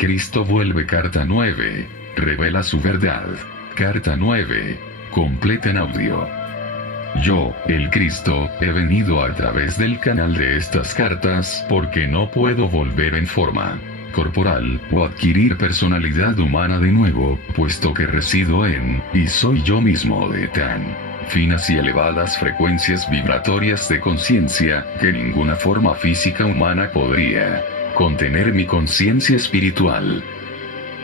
Cristo vuelve. Carta 9. Revela su verdad. Carta 9. Completa en audio. Yo, el Cristo, he venido a través del canal de estas cartas porque no puedo volver en forma corporal o adquirir personalidad humana de nuevo, puesto que resido en, y soy yo mismo de tan finas y elevadas frecuencias vibratorias de conciencia, que ninguna forma física humana podría contener mi conciencia espiritual.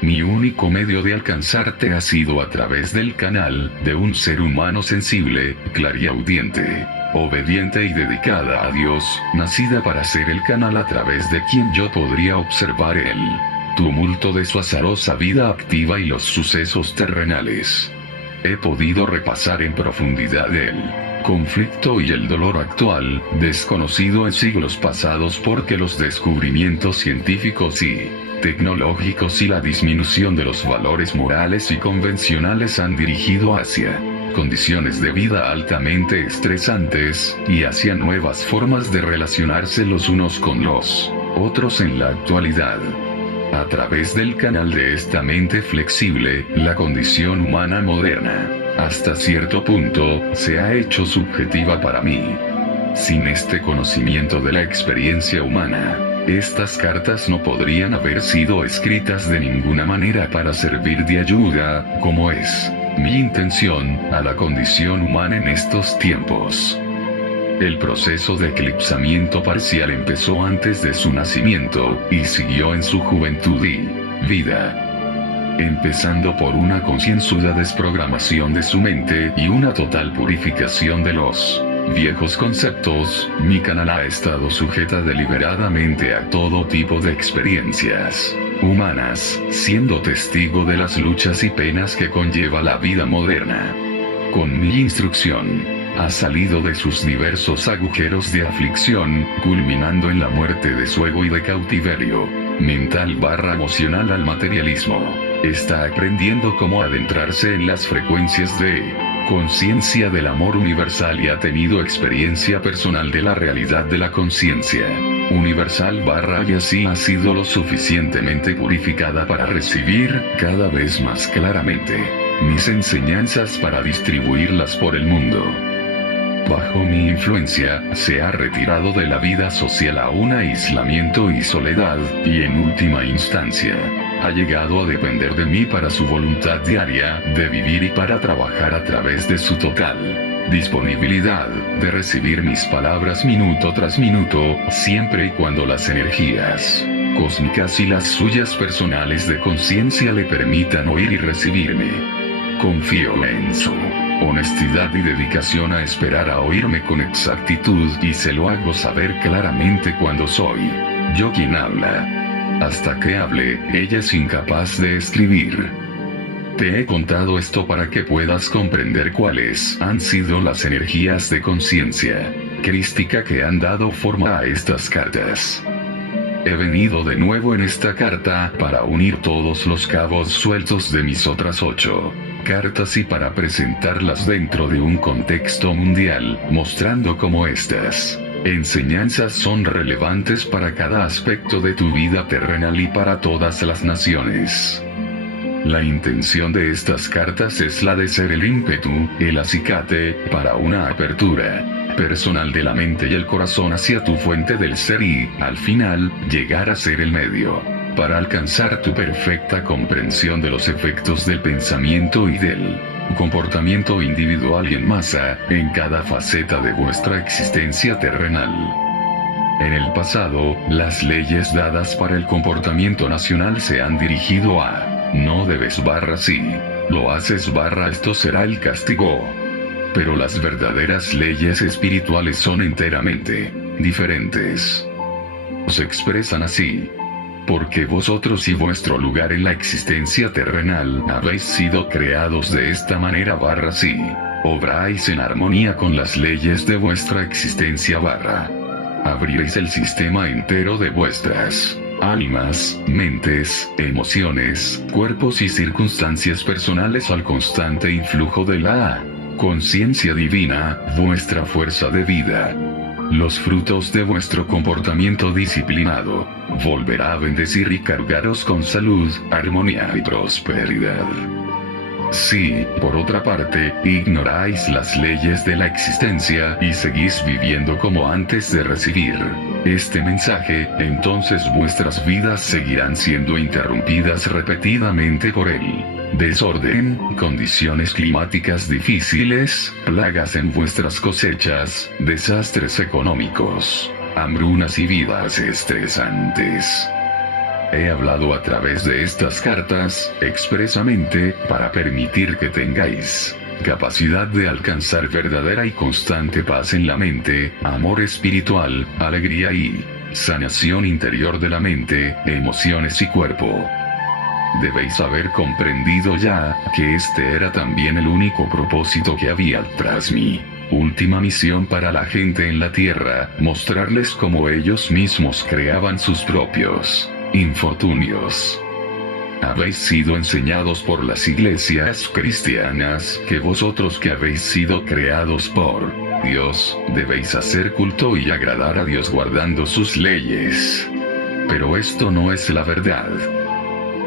Mi único medio de alcanzarte ha sido a través del canal de un ser humano sensible, clariaudiente, obediente y dedicada a Dios, nacida para ser el canal a través de quien yo podría observar el tumulto de su azarosa vida activa y los sucesos terrenales. He podido repasar en profundidad el conflicto y el dolor actual, desconocido en siglos pasados porque los descubrimientos científicos y tecnológicos y la disminución de los valores morales y convencionales han dirigido hacia condiciones de vida altamente estresantes, y hacia nuevas formas de relacionarse los unos con los otros en la actualidad. A través del canal de esta mente flexible, la condición humana moderna, hasta cierto punto, se ha hecho subjetiva para mí. Sin este conocimiento de la experiencia humana, estas cartas no podrían haber sido escritas de ninguna manera para servir de ayuda, como es mi intención, a la condición humana en estos tiempos. El proceso de eclipsamiento parcial empezó antes de su nacimiento, y siguió en su juventud y vida. Empezando por una concienzuda desprogramación de su mente y una total purificación de los viejos conceptos, mi canal ha estado sujeta deliberadamente a todo tipo de experiencias humanas, siendo testigo de las luchas y penas que conlleva la vida moderna. Con mi instrucción, ha salido de sus diversos agujeros de aflicción, culminando en la muerte de su ego y de cautiverio mental/emocional al materialismo. Está aprendiendo cómo adentrarse en las frecuencias de conciencia del amor universal y ha tenido experiencia personal de la realidad de la conciencia universal y así ha sido lo suficientemente purificada para recibir, cada vez más claramente, mis enseñanzas para distribuirlas por el mundo. Bajo mi influencia, se ha retirado de la vida social a un aislamiento y soledad, y en última instancia, ha llegado a depender de mí para su voluntad diaria, de vivir y para trabajar a través de su total disponibilidad, de recibir mis palabras minuto tras minuto, siempre y cuando las energías cósmicas y las suyas personales de conciencia le permitan oír y recibirme. Confío en su honestidad y dedicación a esperar a oírme con exactitud y se lo hago saber claramente cuando soy yo quien habla. Hasta que hable, ella es incapaz de escribir. Te he contado esto para que puedas comprender cuáles han sido las energías de conciencia crística que han dado forma a estas cartas. He venido de nuevo en esta carta para unir todos los cabos sueltos de mis otras 8 cartas y para presentarlas dentro de un contexto mundial, mostrando cómo estas enseñanzas son relevantes para cada aspecto de tu vida terrenal y para todas las naciones. La intención de estas cartas es la de ser el ímpetu, el acicate, para una apertura personal de la mente y el corazón hacia tu fuente del ser y, al final, llegar a ser el medio para alcanzar tu perfecta comprensión de los efectos del pensamiento y del comportamiento individual y en masa, en cada faceta de vuestra existencia terrenal. En el pasado, las leyes dadas para el comportamiento nacional se han dirigido a no debes si lo haces esto será el castigo. Pero las verdaderas leyes espirituales son enteramente diferentes. Se expresan así: porque vosotros y vuestro lugar en la existencia terrenal habéis sido creados de esta manera si obráis en armonía con las leyes de vuestra existencia abriréis el sistema entero de vuestras almas, mentes, emociones, cuerpos y circunstancias personales al constante influjo de la conciencia divina, vuestra fuerza de vida. los frutos de vuestro comportamiento disciplinado. Volverá a bendecir y cargaros con salud, armonía y prosperidad. Si, por otra parte, ignoráis las leyes de la existencia y seguís viviendo como antes de recibir este mensaje, entonces vuestras vidas seguirán siendo interrumpidas repetidamente por él. Desorden, condiciones climáticas difíciles, plagas en vuestras cosechas, desastres económicos, hambrunas y vidas estresantes. He hablado a través de estas cartas, expresamente, para permitir que tengáis capacidad de alcanzar verdadera y constante paz en la mente, amor espiritual, alegría y sanación interior de la mente, emociones y cuerpo. Debéis haber comprendido ya, que este era también el único propósito que había tras mi última misión para la gente en la tierra, mostrarles cómo ellos mismos creaban sus propios infortunios. Habéis sido enseñados por las iglesias cristianas, que vosotros que habéis sido creados por Dios, debéis hacer culto y agradar a Dios guardando sus leyes. Pero esto no es la verdad.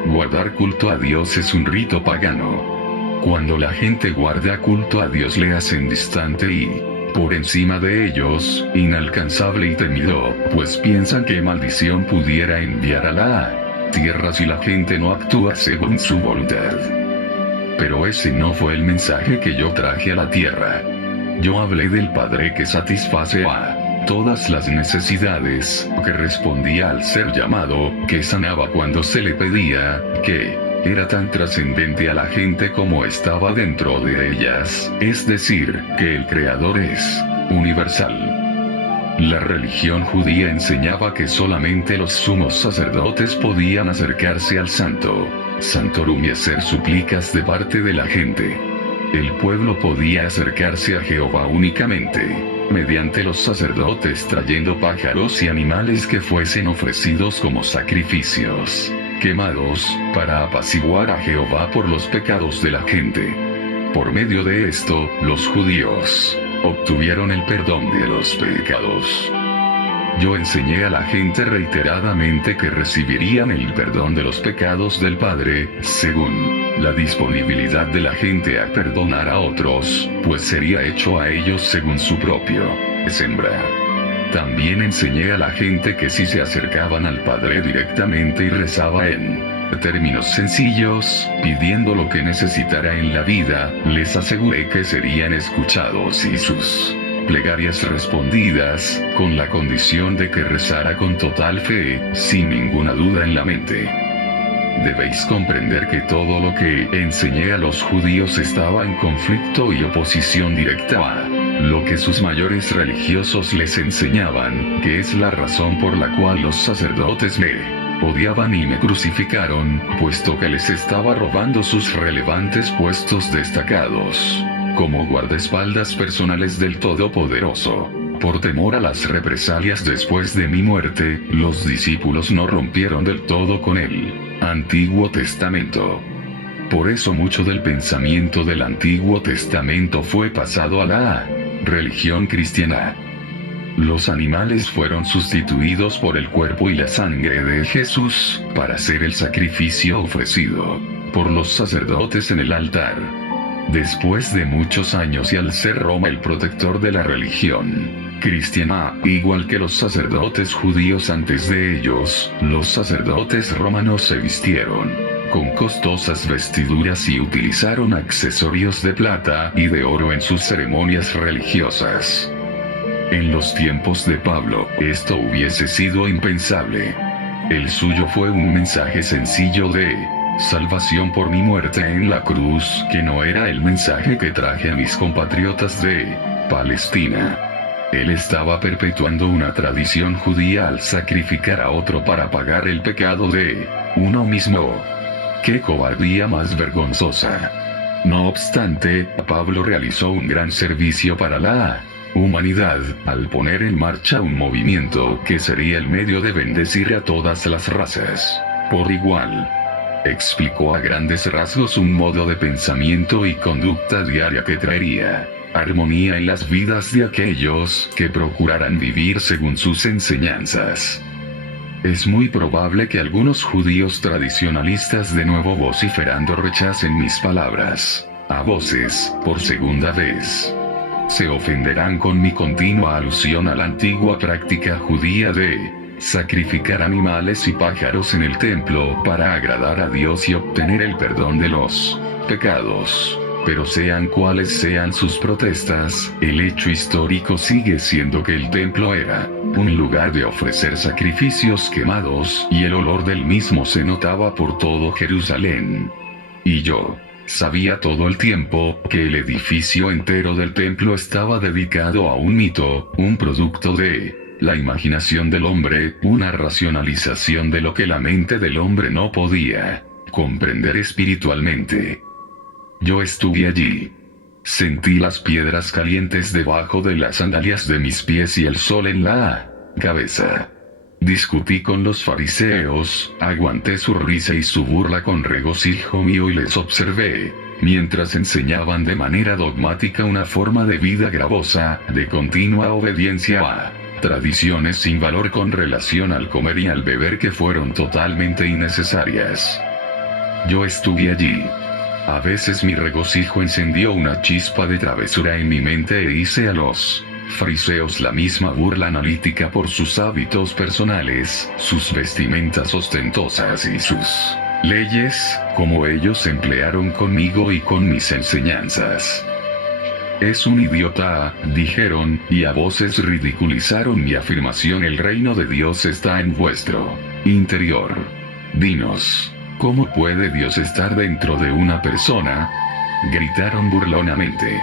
Guardar culto a Dios es un rito pagano. Cuando la gente guarda culto a Dios le hacen distante y, por encima de ellos, inalcanzable y temido, pues piensan que maldición pudiera enviar a la tierra si la gente no actúa según su voluntad. Pero ese no fue el mensaje que yo traje a la tierra. Yo hablé del Padre que satisface a todas las necesidades, que respondía al ser llamado, que sanaba cuando se le pedía, que era tan trascendente a la gente como estaba dentro de ellas, es decir, que el Creador es universal. La religión judía enseñaba que solamente los sumos sacerdotes podían acercarse al Santorum y hacer súplicas de parte de la gente. El pueblo podía acercarse a Jehová únicamente mediante los sacerdotes trayendo pájaros y animales que fuesen ofrecidos como sacrificios quemados, para apaciguar a Jehová por los pecados de la gente. Por medio de esto, los judíos obtuvieron el perdón de los pecados. Yo enseñé a la gente reiteradamente que recibirían el perdón de los pecados del Padre, según la disponibilidad de la gente a perdonar a otros, pues sería hecho a ellos según su propio sembrar. También enseñé a la gente que si se acercaban al Padre directamente y rezaba en términos sencillos, pidiendo lo que necesitara en la vida, les aseguré que serían escuchados y sus plegarias respondidas, con la condición de que rezara con total fe, sin ninguna duda en la mente. Debéis comprender que todo lo que enseñé a los judíos estaba en conflicto y oposición directa a lo que sus mayores religiosos les enseñaban, que es la razón por la cual los sacerdotes me odiaban y me crucificaron, puesto que les estaba robando sus relevantes puestos destacados como guardaespaldas personales del Todopoderoso. Por temor a las represalias después de mi muerte, los discípulos no rompieron del todo con el Antiguo Testamento. Por eso mucho del pensamiento del Antiguo Testamento fue pasado a la religión cristiana. Los animales fueron sustituidos por el cuerpo y la sangre de Jesús, para ser el sacrificio ofrecido por los sacerdotes en el altar. Después de muchos años y al ser Roma el protector de la religión cristiana, igual que los sacerdotes judíos antes de ellos, los sacerdotes romanos se vistieron con costosas vestiduras y utilizaron accesorios de plata y de oro en sus ceremonias religiosas. En los tiempos de Pablo, esto hubiese sido impensable. El suyo fue un mensaje sencillo de salvación por mi muerte en la cruz, que no era el mensaje que traje a mis compatriotas de Palestina. Él estaba perpetuando una tradición judía al sacrificar a otro para pagar el pecado de uno mismo. ¡Qué cobardía más vergonzosa! No obstante, Pablo realizó un gran servicio para la humanidad, al poner en marcha un movimiento que sería el medio de bendecir a todas las razas por igual. Explicó a grandes rasgos un modo de pensamiento y conducta diaria que traería armonía en las vidas de aquellos que procuraran vivir según sus enseñanzas. Es muy probable que algunos judíos tradicionalistas de nuevo vociferando rechacen mis palabras, a voces, por segunda vez. Se ofenderán con mi continua alusión a la antigua práctica judía de sacrificar animales y pájaros en el templo para agradar a Dios y obtener el perdón de los pecados. Pero sean cuales sean sus protestas, el hecho histórico sigue siendo que el templo era un lugar de ofrecer sacrificios quemados y el olor del mismo se notaba por todo Jerusalén. Y yo sabía todo el tiempo que el edificio entero del templo estaba dedicado a un mito, un producto de la imaginación del hombre, una racionalización de lo que la mente del hombre no podía comprender espiritualmente. Yo estuve allí. Sentí las piedras calientes debajo de las sandalias de mis pies y el sol en la cabeza. Discutí con los fariseos, aguanté su risa y su burla con regocijo mío y les observé, mientras enseñaban de manera dogmática una forma de vida gravosa, de continua obediencia a tradiciones sin valor con relación al comer y al beber que fueron totalmente innecesarias. Yo estuve allí. A veces mi regocijo encendió una chispa de travesura en mi mente e hice a los fariseos la misma burla analítica por sus hábitos personales, sus vestimentas ostentosas y sus leyes, como ellos emplearon conmigo y con mis enseñanzas. Es un idiota, dijeron, y a voces ridiculizaron mi afirmación: el reino de Dios está en vuestro interior. Dinos, ¿cómo puede Dios estar dentro de una persona? Gritaron burlonamente.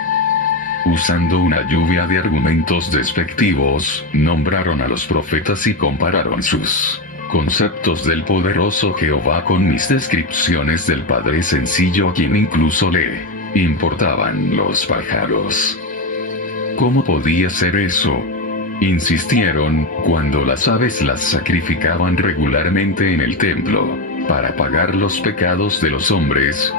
Usando una lluvia de argumentos despectivos, nombraron a los profetas y compararon sus conceptos del poderoso Jehová con mis descripciones del Padre sencillo a quien incluso le importaban los pájaros. ¿Cómo podía ser eso? Insistieron, cuando las aves las sacrificaban regularmente en el templo, para pagar los pecados de los hombres.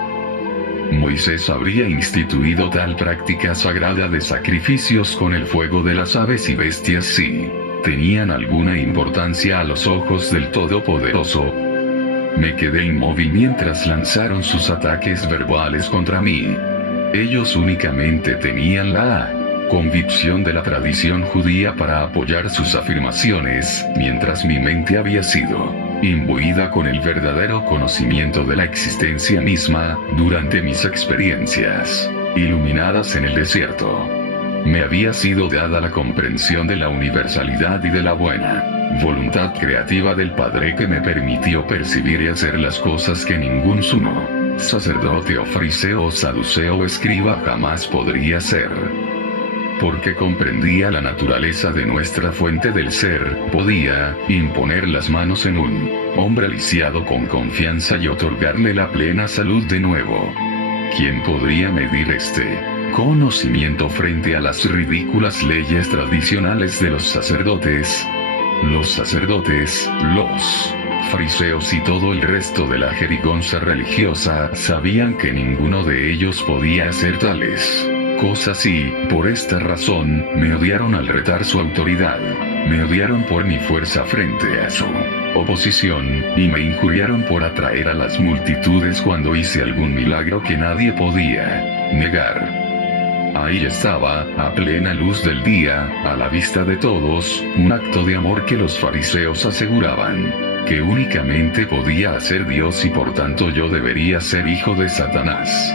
Moisés habría instituido tal práctica sagrada de sacrificios con el fuego de las aves y bestias si tenían alguna importancia a los ojos del Todopoderoso. Me quedé inmóvil mientras lanzaron sus ataques verbales contra mí. Ellos únicamente tenían la convicción de la tradición judía para apoyar sus afirmaciones, mientras mi mente había sido imbuida con el verdadero conocimiento de la existencia misma, durante mis experiencias iluminadas en el desierto. Me había sido dada la comprensión de la universalidad y de la buena voluntad creativa del Padre que me permitió percibir y hacer las cosas que ningún sumo sacerdote o fariseo o saduceo o escriba jamás podría hacer. Porque comprendía la naturaleza de nuestra fuente del ser, podía imponer las manos en un hombre lisiado con confianza y otorgarle la plena salud de nuevo. ¿Quién podría medir este conocimiento frente a las ridículas leyes tradicionales de los sacerdotes? Los sacerdotes, los fariseos y todo el resto de la jerigonza religiosa sabían que ninguno de ellos podía hacer tales cosas y, por esta razón, me odiaron al retar su autoridad. Me odiaron por mi fuerza frente a su oposición, y me injuriaron por atraer a las multitudes cuando hice algún milagro que nadie podía negar. Ahí estaba, a plena luz del día, a la vista de todos, un acto de amor que los fariseos aseguraban que únicamente podía hacer Dios y por tanto yo debería ser hijo de Satanás.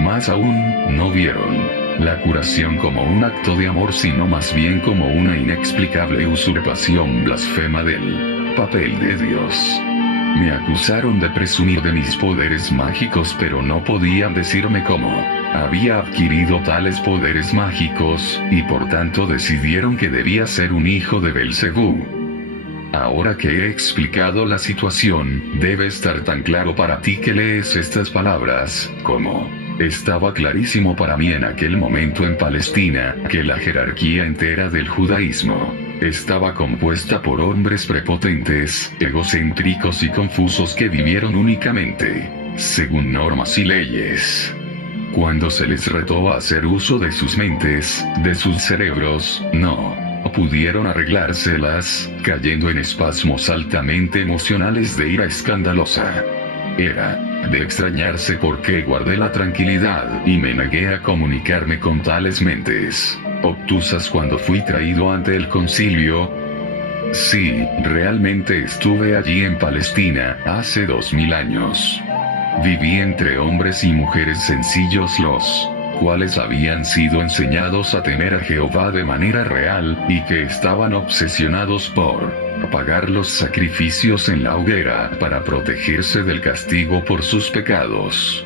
Más aún, no vieron la curación como un acto de amor, sino más bien como una inexplicable usurpación blasfema del papel de Dios. Me acusaron de presumir de mis poderes mágicos, pero no podían decirme cómo había adquirido tales poderes mágicos, y por tanto decidieron que debía ser un hijo de Belcebú. Ahora que he explicado la situación, debe estar tan claro para ti que lees estas palabras, como estaba clarísimo para mí en aquel momento en Palestina, que la jerarquía entera del judaísmo estaba compuesta por hombres prepotentes, egocéntricos y confusos que vivieron únicamente según normas y leyes. Cuando se les retó a hacer uso de sus mentes, de sus cerebros, no pudieron arreglárselas, cayendo en espasmos altamente emocionales de ira escandalosa. Era de extrañarse por qué guardé la tranquilidad y me negué a comunicarme con tales mentes obtusas cuando fui traído ante el concilio. Sí, realmente estuve allí en Palestina, hace 2000 años. Viví entre hombres y mujeres sencillos los cuales habían sido enseñados a temer a Jehová de manera real, y que estaban obsesionados por pagar los sacrificios en la hoguera para protegerse del castigo por sus pecados.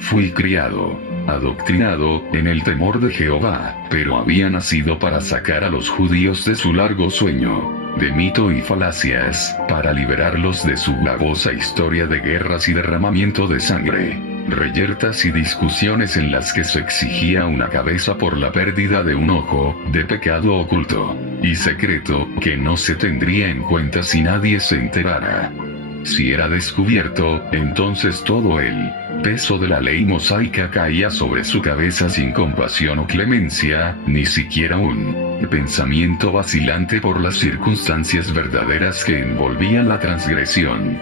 Fui criado, adoctrinado, en el temor de Jehová, pero había nacido para sacar a los judíos de su largo sueño de mito y falacias, para liberarlos de su gravosa historia de guerras y derramamiento de sangre, reyertas y discusiones en las que se exigía una cabeza por la pérdida de un ojo, de pecado oculto y secreto, que no se tendría en cuenta si nadie se enterara. Si era descubierto, entonces todo el peso de la ley mosaica caía sobre su cabeza sin compasión o clemencia, ni siquiera un pensamiento vacilante por las circunstancias verdaderas que envolvían la transgresión.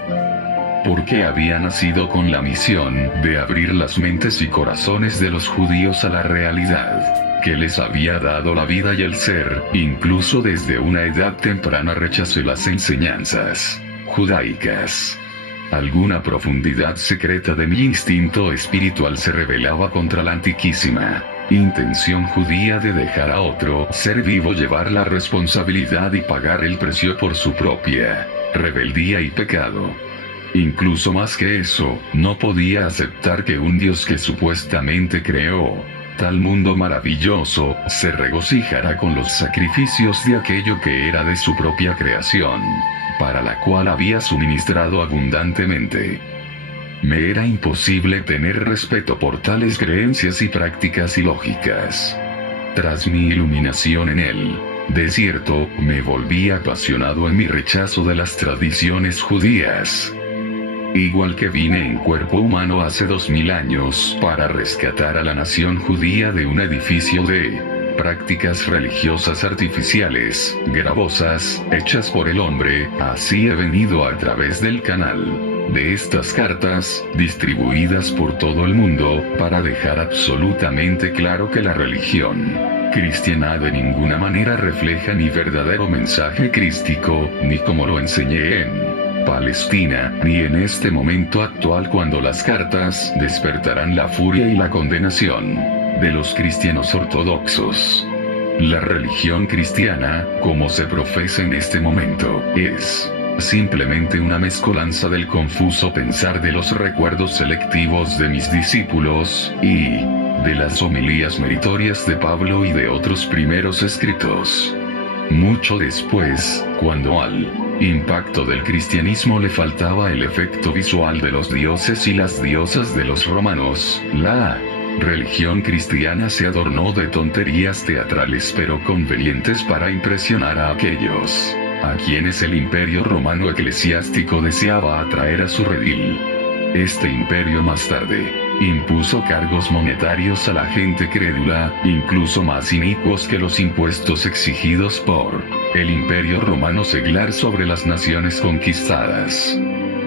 Porque había nacido con la misión de abrir las mentes y corazones de los judíos a la realidad que les había dado la vida y el ser. Incluso desde una edad temprana rechacé las enseñanzas judaicas. Alguna profundidad secreta de mi instinto espiritual se rebelaba contra la antiquísima intención judía de dejar a otro ser vivo llevar la responsabilidad y pagar el precio por su propia rebeldía y pecado. Incluso más que eso, no podía aceptar que un Dios que supuestamente creó tal mundo maravilloso, se regocijara con los sacrificios de aquello que era de su propia creación, para la cual había suministrado abundantemente. Me era imposible tener respeto por tales creencias y prácticas ilógicas. Tras mi iluminación en el desierto, me volví apasionado en mi rechazo de las tradiciones judías. Igual que vine en cuerpo humano hace 2000 años para rescatar a la nación judía de un edificio de prácticas religiosas artificiales, gravosas, hechas por el hombre, así he venido a través del canal de estas cartas, distribuidas por todo el mundo, para dejar absolutamente claro que la religión cristiana de ninguna manera refleja mi verdadero mensaje crístico, ni como lo enseñé en Palestina, ni en este momento actual cuando las cartas despertarán la furia y la condenación de los cristianos ortodoxos. La religión cristiana, como se profesa en este momento, es simplemente una mezcolanza del confuso pensar de los recuerdos selectivos de mis discípulos, y de las homilías meritorias de Pablo y de otros primeros escritos. Mucho después, cuando al impacto del cristianismo le faltaba el efecto visual de los dioses y las diosas de los romanos, la religión cristiana se adornó de tonterías teatrales pero convenientes para impresionar a aquellos a quienes el imperio romano eclesiástico deseaba atraer a su redil. Este imperio más tarde impuso cargos monetarios a la gente crédula, incluso más inicuos que los impuestos exigidos por el imperio romano seglar sobre las naciones conquistadas.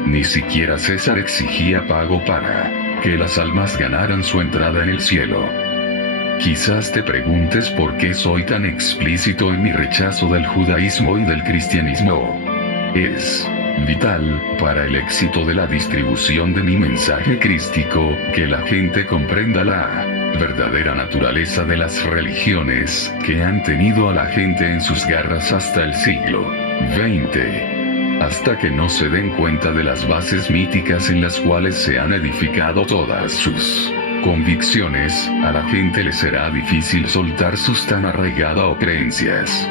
Ni siquiera César exigía pago para que las almas ganaran su entrada en el cielo. Quizás te preguntes por qué soy tan explícito en mi rechazo del judaísmo y del cristianismo. Es vital para el éxito de la distribución de mi mensaje crístico que la gente comprenda la verdadera naturaleza de las religiones que han tenido a la gente en sus garras hasta el siglo XX. Hasta que no se den cuenta de las bases míticas en las cuales se han edificado todas sus convicciones, a la gente le será difícil soltar sus tan arraigadas creencias.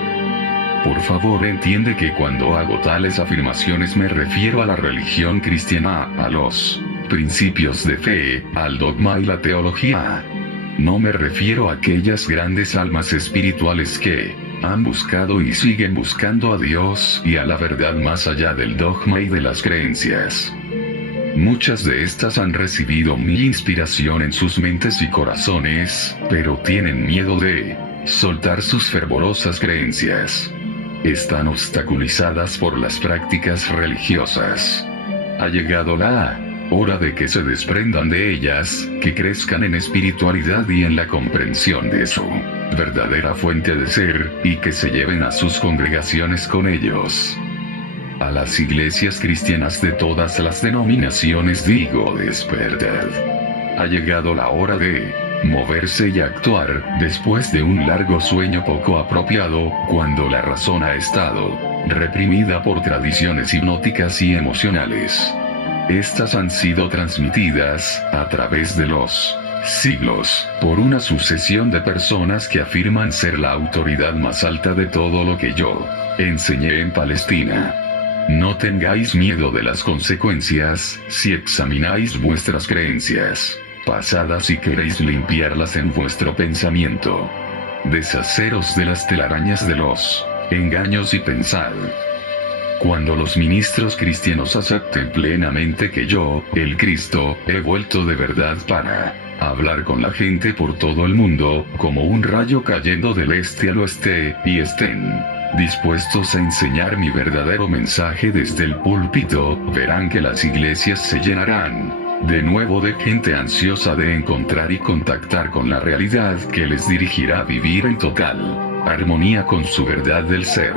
Por favor, entiende que cuando hago tales afirmaciones me refiero a la religión cristiana, a los principios de fe, al dogma y la teología. No me refiero a aquellas grandes almas espirituales que han buscado y siguen buscando a Dios y a la verdad más allá del dogma y de las creencias. Muchas de estas han recibido mi inspiración en sus mentes y corazones, pero tienen miedo de soltar sus fervorosas creencias. Están obstaculizadas por las prácticas religiosas. Ha llegado la hora de que se desprendan de ellas, que crezcan en espiritualidad y en la comprensión de su verdadera fuente de ser, y que se lleven a sus congregaciones con ellos. A las iglesias cristianas de todas las denominaciones digo: despertad. Ha llegado la hora de moverse y actuar, después de un largo sueño poco apropiado, cuando la razón ha estado reprimida por tradiciones hipnóticas y emocionales. Estas han sido transmitidas, a través de los siglos, por una sucesión de personas que afirman ser la autoridad más alta de todo lo que yo enseñé en Palestina. No tengáis miedo de las consecuencias, si examináis vuestras creencias pasadas y queréis limpiarlas en vuestro pensamiento. Deshaceros de las telarañas de los engaños y pensad. Cuando los ministros cristianos acepten plenamente que yo, el Cristo, he vuelto de verdad para hablar con la gente por todo el mundo, como un rayo cayendo del este al oeste, y estén dispuestos a enseñar mi verdadero mensaje desde el púlpito, verán que las iglesias se llenarán de nuevo de gente ansiosa de encontrar y contactar con la realidad que les dirigirá a vivir en total armonía con su verdad del ser.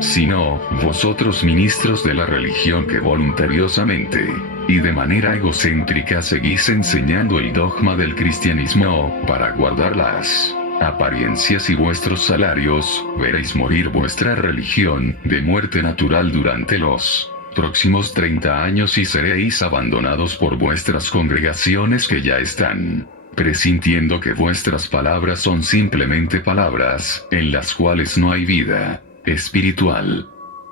Si no, vosotros ministros de la religión que voluntariosamente y de manera egocéntrica seguís enseñando el dogma del cristianismo para guardar las apariencias y vuestros salarios, veréis morir vuestra religión de muerte natural durante los próximos 30 años y seréis abandonados por vuestras congregaciones que ya están presintiendo que vuestras palabras son simplemente palabras, en las cuales no hay vida espiritual.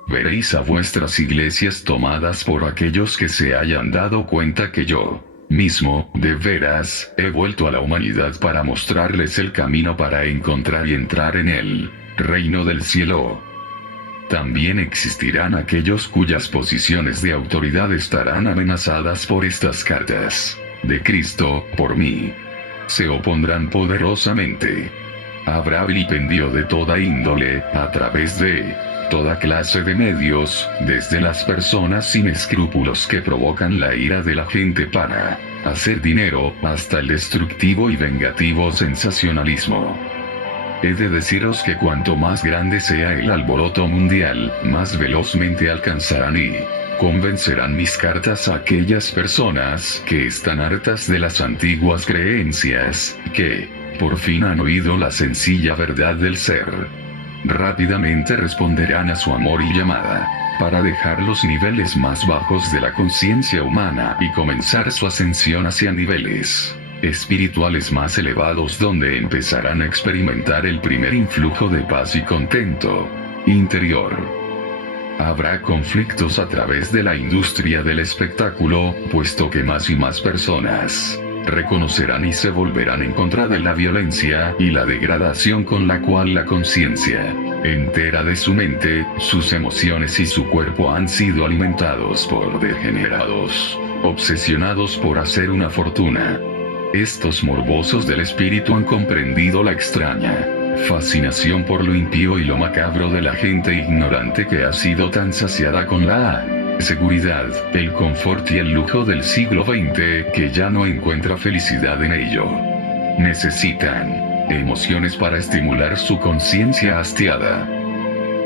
Veréis a vuestras iglesias tomadas por aquellos que se hayan dado cuenta que yo mismo, de veras, he vuelto a la humanidad para mostrarles el camino para encontrar y entrar en el reino del cielo. También existirán aquellos cuyas posiciones de autoridad estarán amenazadas por estas cartas de Cristo, por mí. Se opondrán poderosamente. Habrá vilipendio de toda índole, a través de toda clase de medios, desde las personas sin escrúpulos que provocan la ira de la gente para hacer dinero, hasta el destructivo y vengativo sensacionalismo. He de deciros que cuanto más grande sea el alboroto mundial, más velozmente alcanzarán y convencerán mis cartas a aquellas personas que están hartas de las antiguas creencias, que por fin han oído la sencilla verdad del ser. Rápidamente responderán a su amor y llamada, para dejar los niveles más bajos de la conciencia humana y comenzar su ascensión hacia niveles espirituales más elevados, donde empezarán a experimentar el primer influjo de paz y contento interior. Habrá conflictos a través de la industria del espectáculo, puesto que más y más personas reconocerán y se volverán en contra de la violencia y la degradación con la cual la conciencia entera de su mente, sus emociones y su cuerpo han sido alimentados por degenerados, obsesionados por hacer una fortuna. Estos morbosos del espíritu han comprendido la extraña fascinación por lo impío y lo macabro de la gente ignorante que ha sido tan saciada con la seguridad, el confort y el lujo del siglo XX, que ya no encuentra felicidad en ello. Necesitan emociones para estimular su conciencia hastiada.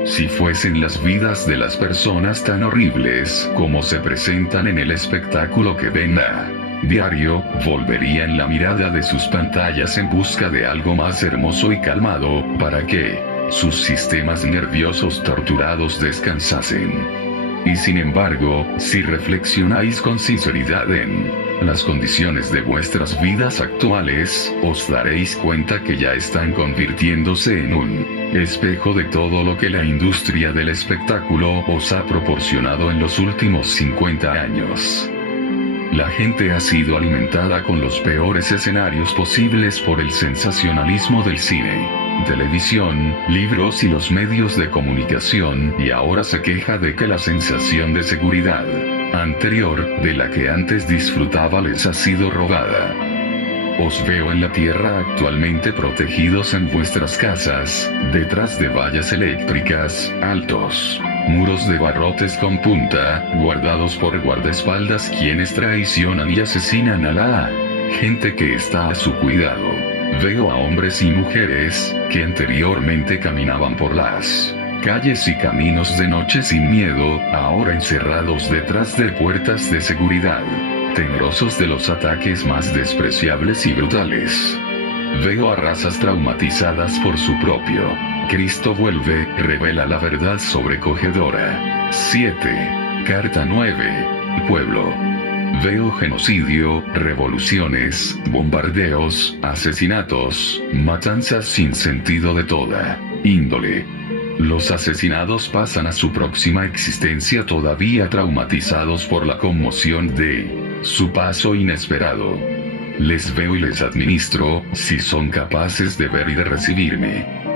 Si fuesen las vidas de las personas tan horribles como se presentan en el espectáculo que ven a diario, volverían la mirada de sus pantallas en busca de algo más hermoso y calmado, para que sus sistemas nerviosos torturados descansasen. Y sin embargo, si reflexionáis con sinceridad en las condiciones de vuestras vidas actuales, os daréis cuenta que ya están convirtiéndose en un espejo de todo lo que la industria del espectáculo os ha proporcionado en los últimos 50 años. La gente ha sido alimentada con los peores escenarios posibles por el sensacionalismo del cine, televisión, libros y los medios de comunicación, y ahora se queja de que la sensación de seguridad anterior, de la que antes disfrutaba les ha sido robada. Os veo en la tierra actualmente protegidos en vuestras casas, detrás de vallas eléctricas, altos muros de barrotes con punta, guardados por guardaespaldas quienes traicionan y asesinan a la gente que está a su cuidado. Veo a hombres y mujeres, que anteriormente caminaban por las calles y caminos de noche sin miedo, ahora encerrados detrás de puertas de seguridad, temerosos de los ataques más despreciables y brutales. Veo a razas traumatizadas por su propio Cristo vuelve, revela la verdad sobrecogedora. 7. Carta 9. Pueblo. Veo genocidio, revoluciones, bombardeos, asesinatos, matanzas sin sentido de toda índole. Los asesinados pasan a su próxima existencia todavía traumatizados por la conmoción de su paso inesperado. Les veo y les administro, si son capaces de ver y de recibirme.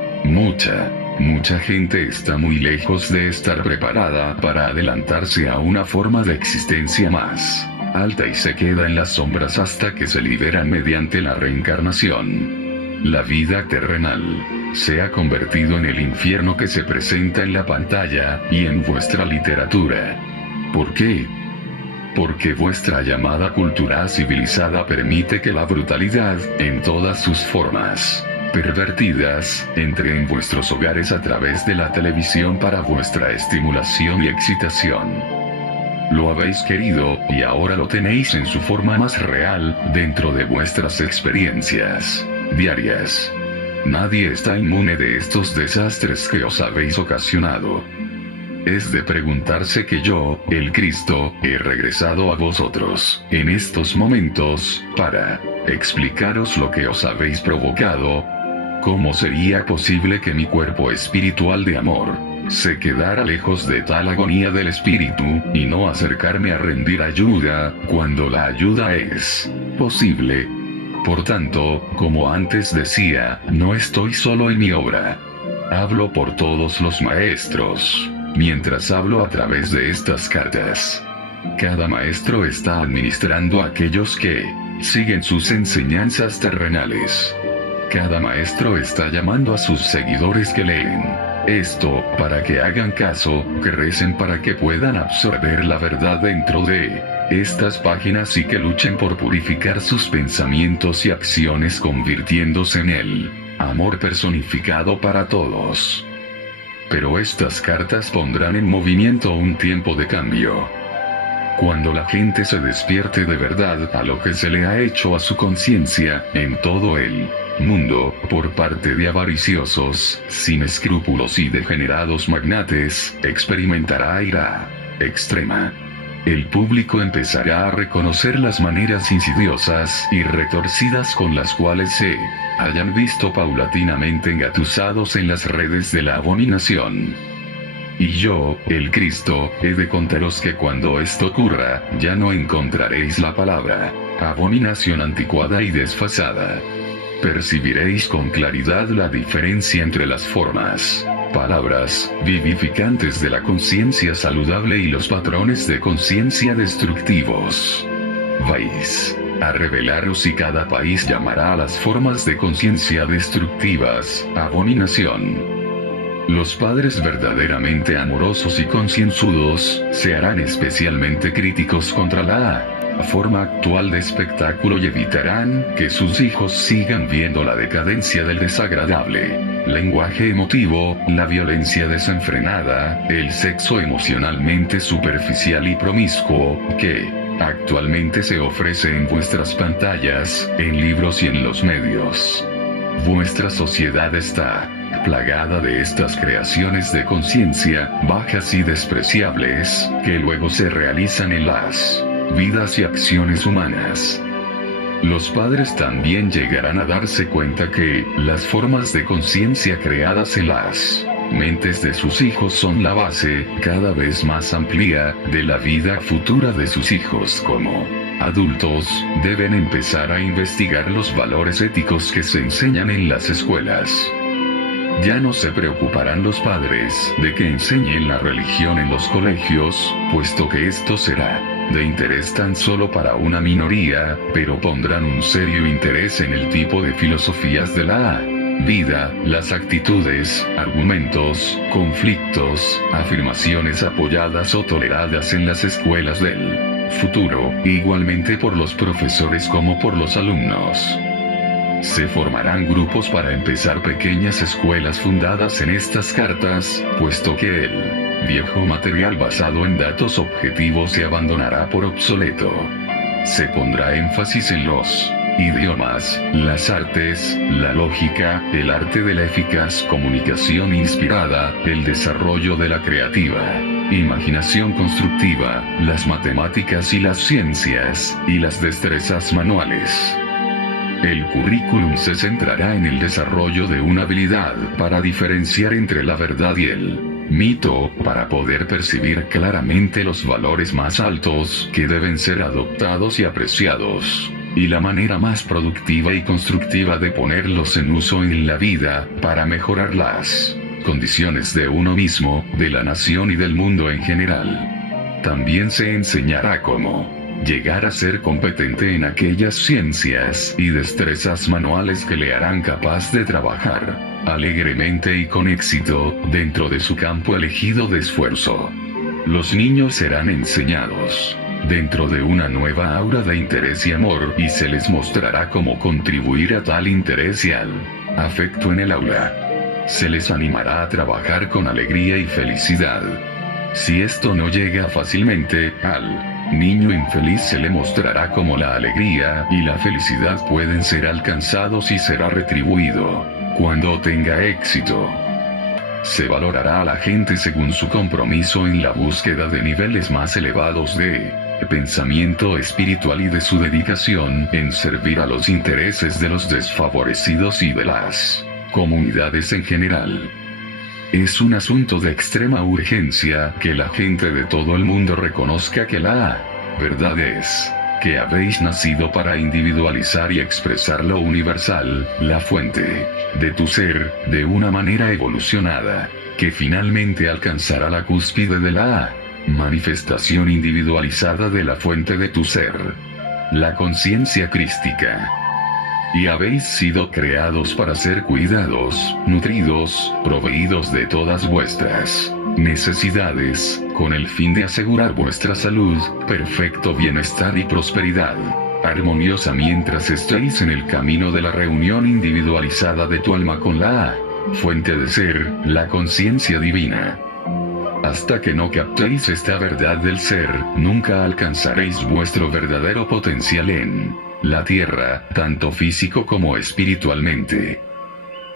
Mucha gente está muy lejos de estar preparada para adelantarse a una forma de existencia más alta y se queda en las sombras hasta que se liberan mediante la reencarnación. La vida terrenal se ha convertido en el infierno que se presenta en la pantalla y en vuestra literatura. ¿Por qué? Porque vuestra llamada cultura civilizada permite que la brutalidad, en todas sus formas pervertidas, entre en vuestros hogares a través de la televisión para vuestra estimulación y excitación. Lo habéis querido, y ahora lo tenéis en su forma más real, dentro de vuestras experiencias diarias. Nadie está inmune de estos desastres que os habéis ocasionado. Es de preguntarse que yo, el Cristo, he regresado a vosotros, en estos momentos, para explicaros lo que os habéis provocado. ¿Cómo sería posible que mi cuerpo espiritual de amor se quedara lejos de tal agonía del espíritu, y no acercarme a rendir ayuda, cuando la ayuda es posible? Por tanto, como antes decía, no estoy solo en mi obra. Hablo por todos los maestros, mientras hablo a través de estas cartas. Cada maestro está administrando a aquellos que siguen sus enseñanzas terrenales. Cada maestro está llamando a sus seguidores que leen esto, para que hagan caso, que recen para que puedan absorber la verdad dentro de estas páginas y que luchen por purificar sus pensamientos y acciones convirtiéndose en el amor personificado para todos. Pero estas cartas pondrán en movimiento un tiempo de cambio. Cuando la gente se despierte de verdad a lo que se le ha hecho a su conciencia, en todo el mundo, por parte de avariciosos, sin escrúpulos y degenerados magnates, experimentará ira extrema. El público empezará a reconocer las maneras insidiosas y retorcidas con las cuales se hayan visto paulatinamente engatusados en las redes de la abominación. Y yo, el Cristo, he de contaros que cuando esto ocurra, ya no encontraréis la palabra abominación anticuada y desfasada. Percibiréis con claridad la diferencia entre las formas, palabras, vivificantes de la conciencia saludable y los patrones de conciencia destructivos. Vais a revelaros y cada país llamará a las formas de conciencia destructivas abominación. Los padres verdaderamente amorosos y concienzudos se harán especialmente críticos contra la forma actual de espectáculo y evitarán que sus hijos sigan viendo la decadencia del desagradable lenguaje emotivo, la violencia desenfrenada, el sexo emocionalmente superficial y promiscuo, que actualmente se ofrece en vuestras pantallas, en libros y en los medios. Vuestra sociedad está plagada de estas creaciones de conciencia, bajas y despreciables, que luego se realizan en las vidas y acciones humanas. Los padres también llegarán a darse cuenta que las formas de conciencia creadas en las mentes de sus hijos son la base, cada vez más amplia, de la vida futura de sus hijos. Como adultos, deben empezar a investigar los valores éticos que se enseñan en las escuelas. Ya no se preocuparán los padres de que enseñen la religión en los colegios, puesto que esto será de interés tan solo para una minoría, pero pondrán un serio interés en el tipo de filosofías de la vida, las actitudes, argumentos, conflictos, afirmaciones apoyadas o toleradas en las escuelas del futuro, igualmente por los profesores como por los alumnos. Se formarán grupos para empezar pequeñas escuelas fundadas en estas cartas, puesto que el viejo material basado en datos objetivos se abandonará por obsoleto. Se pondrá énfasis en los idiomas, las artes, la lógica, el arte de la eficaz comunicación inspirada, el desarrollo de la creativa imaginación constructiva, las matemáticas y las ciencias, y las destrezas manuales. El currículum se centrará en el desarrollo de una habilidad para diferenciar entre la verdad y el mito, para poder percibir claramente los valores más altos que deben ser adoptados y apreciados, y la manera más productiva y constructiva de ponerlos en uso en la vida, para mejorar las condiciones de uno mismo, de la nación y del mundo en general. También se enseñará cómo llegar a ser competente en aquellas ciencias y destrezas manuales que le harán capaz de trabajar alegremente y con éxito dentro de su campo elegido de esfuerzo. Los niños serán enseñados dentro de una nueva aura de interés y amor, y se les mostrará cómo contribuir a tal interés y al afecto en el aula. Se les animará a trabajar con alegría y felicidad. Si esto no llega fácilmente, al niño infeliz se le mostrará cómo la alegría y la felicidad pueden ser alcanzados y será retribuido cuando tenga éxito. Se valorará a la gente según su compromiso en la búsqueda de niveles más elevados de pensamiento espiritual y de su dedicación en servir a los intereses de los desfavorecidos y de las comunidades en general. Es un asunto de extrema urgencia que la gente de todo el mundo reconozca que la verdad es que habéis nacido para individualizar y expresar lo universal, la fuente de tu ser, de una manera evolucionada, que finalmente alcanzará la cúspide de la manifestación individualizada de la fuente de tu ser, la conciencia crística. Y habéis sido creados para ser cuidados, nutridos, proveídos de todas vuestras necesidades, con el fin de asegurar vuestra salud, perfecto bienestar y prosperidad armoniosa mientras estéis en el camino de la reunión individualizada de tu alma con la fuente de ser, la conciencia divina. Hasta que no captéis esta verdad del ser, nunca alcanzaréis vuestro verdadero potencial en la tierra, tanto físico como espiritualmente.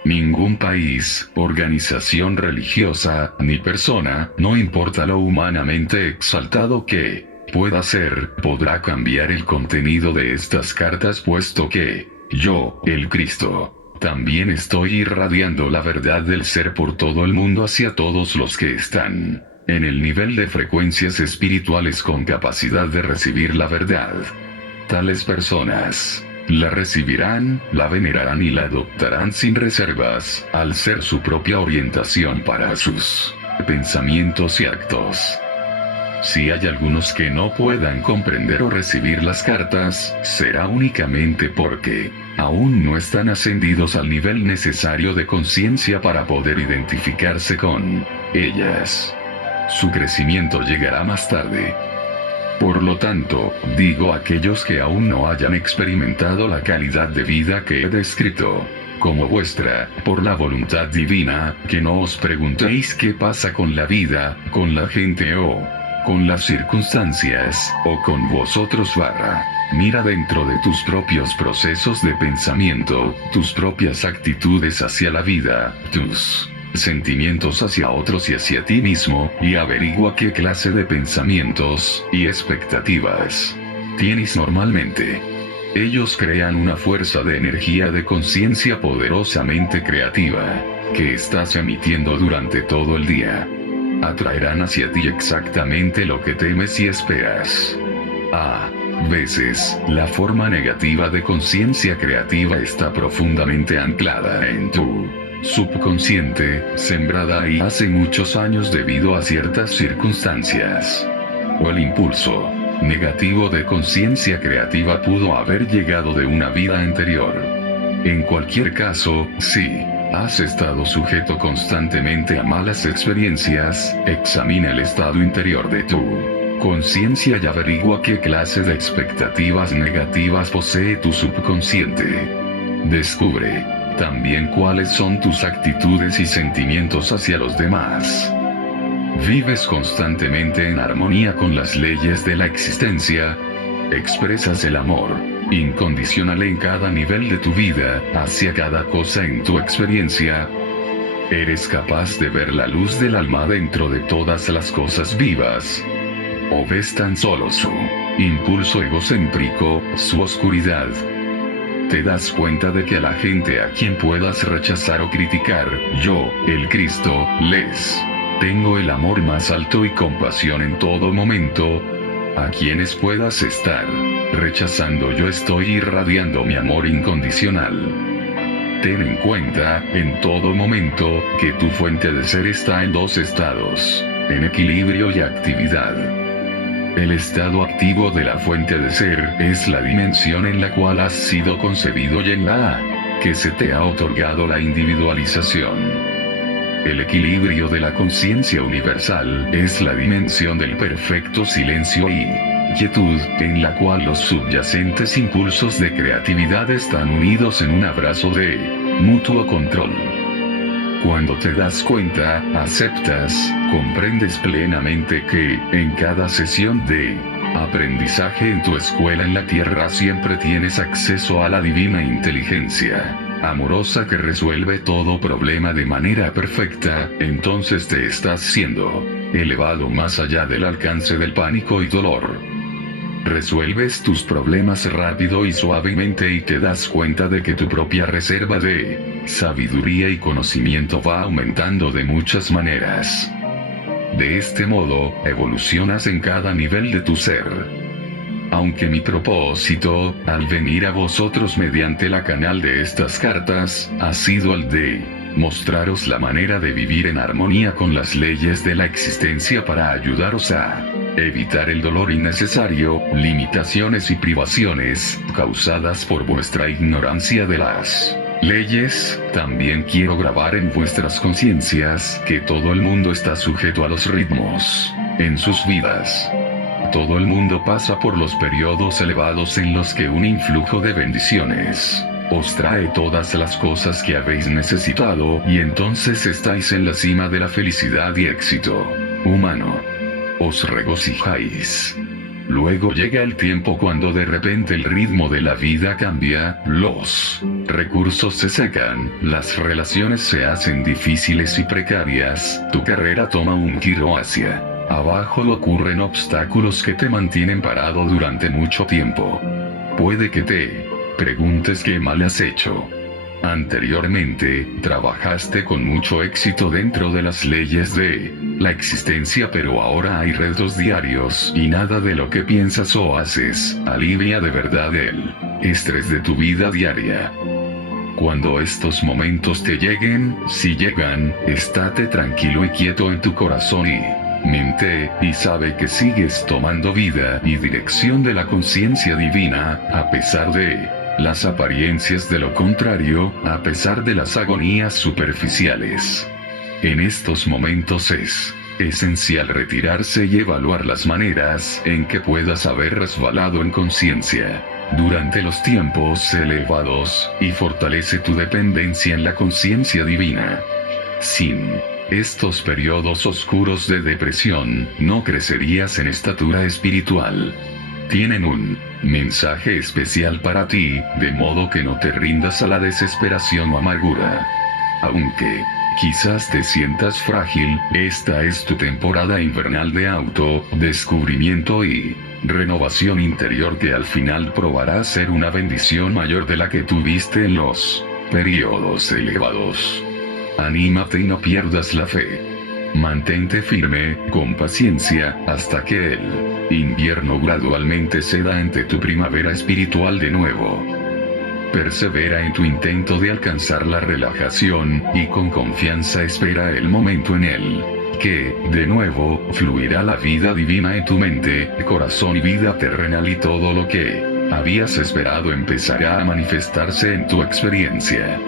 Ningún país, organización religiosa, ni persona, no importa lo humanamente exaltado que pueda ser, podrá cambiar el contenido de estas cartas, puesto que yo, el Cristo, también estoy irradiando la verdad del ser por todo el mundo hacia todos los que están en el nivel de frecuencias espirituales con capacidad de recibir la verdad. Tales personas la recibirán, la venerarán y la adoptarán sin reservas, al ser su propia orientación para sus pensamientos y actos. Si hay algunos que no puedan comprender o recibir las cartas, será únicamente porque aún no están ascendidos al nivel necesario de conciencia para poder identificarse con ellas. Su crecimiento llegará más tarde. Por lo tanto, digo a aquellos que aún no hayan experimentado la calidad de vida que he descrito como vuestra, por la voluntad divina, que no os preguntéis qué pasa con la vida, con la gente o con las circunstancias, o con vosotros mira dentro de tus propios procesos de pensamiento, tus propias actitudes hacia la vida, tus sentimientos hacia otros y hacia ti mismo, y averigua qué clase de pensamientos y expectativas tienes normalmente. Ellos crean una fuerza de energía de conciencia poderosamente creativa, que estás emitiendo durante todo el día. Atraerán hacia ti exactamente lo que temes y esperas. A veces, la forma negativa de conciencia creativa está profundamente anclada en tu subconsciente, sembrada ahí hace muchos años debido a ciertas circunstancias. O el impulso negativo de conciencia creativa pudo haber llegado de una vida anterior. En cualquier caso, si has estado sujeto constantemente a malas experiencias, examina el estado interior de tu conciencia y averigua qué clase de expectativas negativas posee tu subconsciente. Descubre también cuáles son tus actitudes y sentimientos hacia los demás. ¿Vives constantemente en armonía con las leyes de la existencia? ¿Expresas el amor incondicional en cada nivel de tu vida, hacia cada cosa en tu experiencia? ¿Eres capaz de ver la luz del alma dentro de todas las cosas vivas? ¿O ves tan solo su impulso egocéntrico, su oscuridad? ¿Te das cuenta de que a la gente a quien puedas rechazar o criticar, yo, el Cristo, les tengo el amor más alto y compasión en todo momento? A quienes puedas estar rechazando, yo estoy irradiando mi amor incondicional. Ten en cuenta, en todo momento, que tu fuente de ser está en dos estados, en equilibrio y actividad. El estado activo de la fuente de ser es la dimensión en la cual has sido concebido y en la que se te ha otorgado la individualización. El equilibrio de la conciencia universal es la dimensión del perfecto silencio y quietud, en la cual los subyacentes impulsos de creatividad están unidos en un abrazo de mutuo control. Cuando te das cuenta, aceptas, comprendes plenamente que, en cada sesión de aprendizaje en tu escuela en la tierra siempre tienes acceso a la divina inteligencia amorosa que resuelve todo problema de manera perfecta, entonces te estás siendo elevado más allá del alcance del pánico y dolor. Resuelves tus problemas rápido y suavemente y te das cuenta de que tu propia reserva de sabiduría y conocimiento va aumentando de muchas maneras. De este modo, evolucionas en cada nivel de tu ser. Aunque mi propósito, al venir a vosotros mediante la canal de estas cartas, ha sido el de mostraros la manera de vivir en armonía con las leyes de la existencia para ayudaros a evitar el dolor innecesario, limitaciones y privaciones causadas por vuestra ignorancia de las leyes, también quiero grabar en vuestras conciencias que todo el mundo está sujeto a los ritmos en sus vidas. Todo el mundo pasa por los periodos elevados en los que un influjo de bendiciones os trae todas las cosas que habéis necesitado y entonces estáis en la cima de la felicidad y éxito humano. Os regocijáis. Luego llega el tiempo cuando de repente el ritmo de la vida cambia, los recursos se secan, las relaciones se hacen difíciles y precarias, tu carrera toma un giro hacia abajo, ocurren obstáculos que te mantienen parado durante mucho tiempo. Puede que te preguntes qué mal has hecho. Anteriormente, trabajaste con mucho éxito dentro de las leyes de la existencia, pero ahora hay retos diarios y nada de lo que piensas o haces alivia de verdad el estrés de tu vida diaria. Cuando estos momentos te lleguen, si llegan, estate tranquilo y quieto en tu corazón y mente, y sabe que sigues tomando vida y dirección de la conciencia divina, a pesar de las apariencias de lo contrario, a pesar de las agonías superficiales. En estos momentos es esencial retirarse y evaluar las maneras en que puedas haber resbalado en conciencia durante los tiempos elevados, y fortalece tu dependencia en la conciencia divina. Sin estos periodos oscuros de depresión, no crecerías en estatura espiritual. Tienen un mensaje especial para ti, de modo que no te rindas a la desesperación o amargura. Aunque quizás te sientas frágil, esta es tu temporada invernal de autodescubrimiento y renovación interior que al final probará ser una bendición mayor de la que tuviste en los periodos elevados. Anímate y no pierdas la fe. Mantente firme, con paciencia, hasta que el invierno gradualmente ceda ante tu primavera espiritual de nuevo. Persevera en tu intento de alcanzar la relajación, y con confianza espera el momento en el que, de nuevo, fluirá la vida divina en tu mente, corazón y vida terrenal, y todo lo que habías esperado empezará a manifestarse en tu experiencia.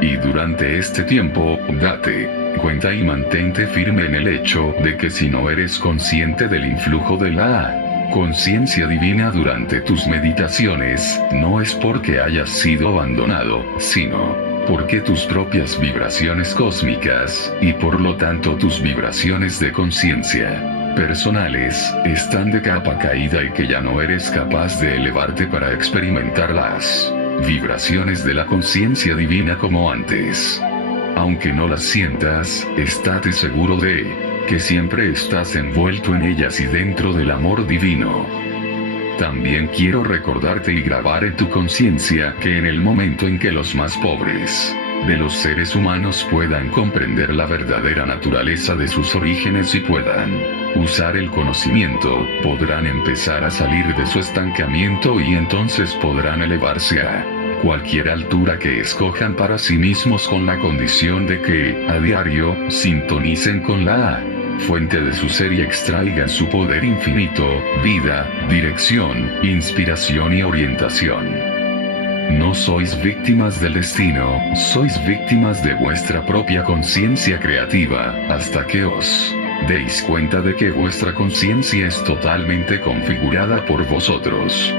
Y durante este tiempo, date cuenta y mantente firme en el hecho de que si no eres consciente del influjo de la conciencia divina durante tus meditaciones, no es porque hayas sido abandonado, sino porque tus propias vibraciones cósmicas, y por lo tanto tus vibraciones de conciencia personales, están de capa caída y que ya no eres capaz de elevarte para experimentar las vibraciones de la conciencia divina como antes. Aunque no las sientas, estate seguro de que siempre estás envuelto en ellas y dentro del amor divino. También quiero recordarte y grabar en tu conciencia que en el momento en que los más pobres de los seres humanos puedan comprender la verdadera naturaleza de sus orígenes y puedan usar el conocimiento, podrán empezar a salir de su estancamiento y entonces podrán elevarse a cualquier altura que escojan para sí mismos, con la condición de que, a diario, sintonicen con la fuente de su ser y extraigan su poder infinito, vida, dirección, inspiración y orientación. No sois víctimas del destino, sois víctimas de vuestra propia conciencia creativa, hasta que os deis cuenta de que vuestra conciencia es totalmente configurada por vosotros.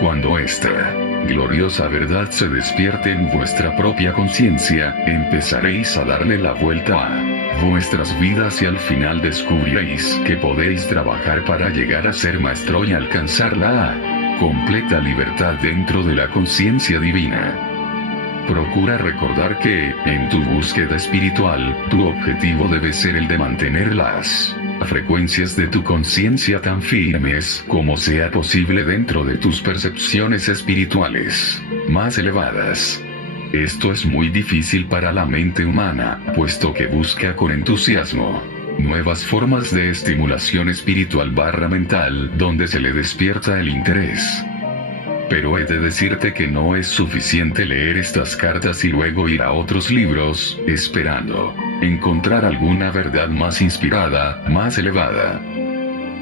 Cuando esta gloriosa verdad se despierte en vuestra propia conciencia, empezaréis a darle la vuelta a vuestras vidas y al final descubriréis que podéis trabajar para llegar a ser maestro y alcanzar la completa libertad dentro de la conciencia divina. Procura recordar que, en tu búsqueda espiritual, tu objetivo debe ser el de mantener las frecuencias de tu conciencia tan firmes como sea posible dentro de tus percepciones espirituales más elevadas. Esto es muy difícil para la mente humana, puesto que busca con entusiasmo nuevas formas de estimulación espiritual mental, donde se le despierta el interés. Pero he de decirte que no es suficiente leer estas cartas y luego ir a otros libros, esperando encontrar alguna verdad más inspirada, más elevada.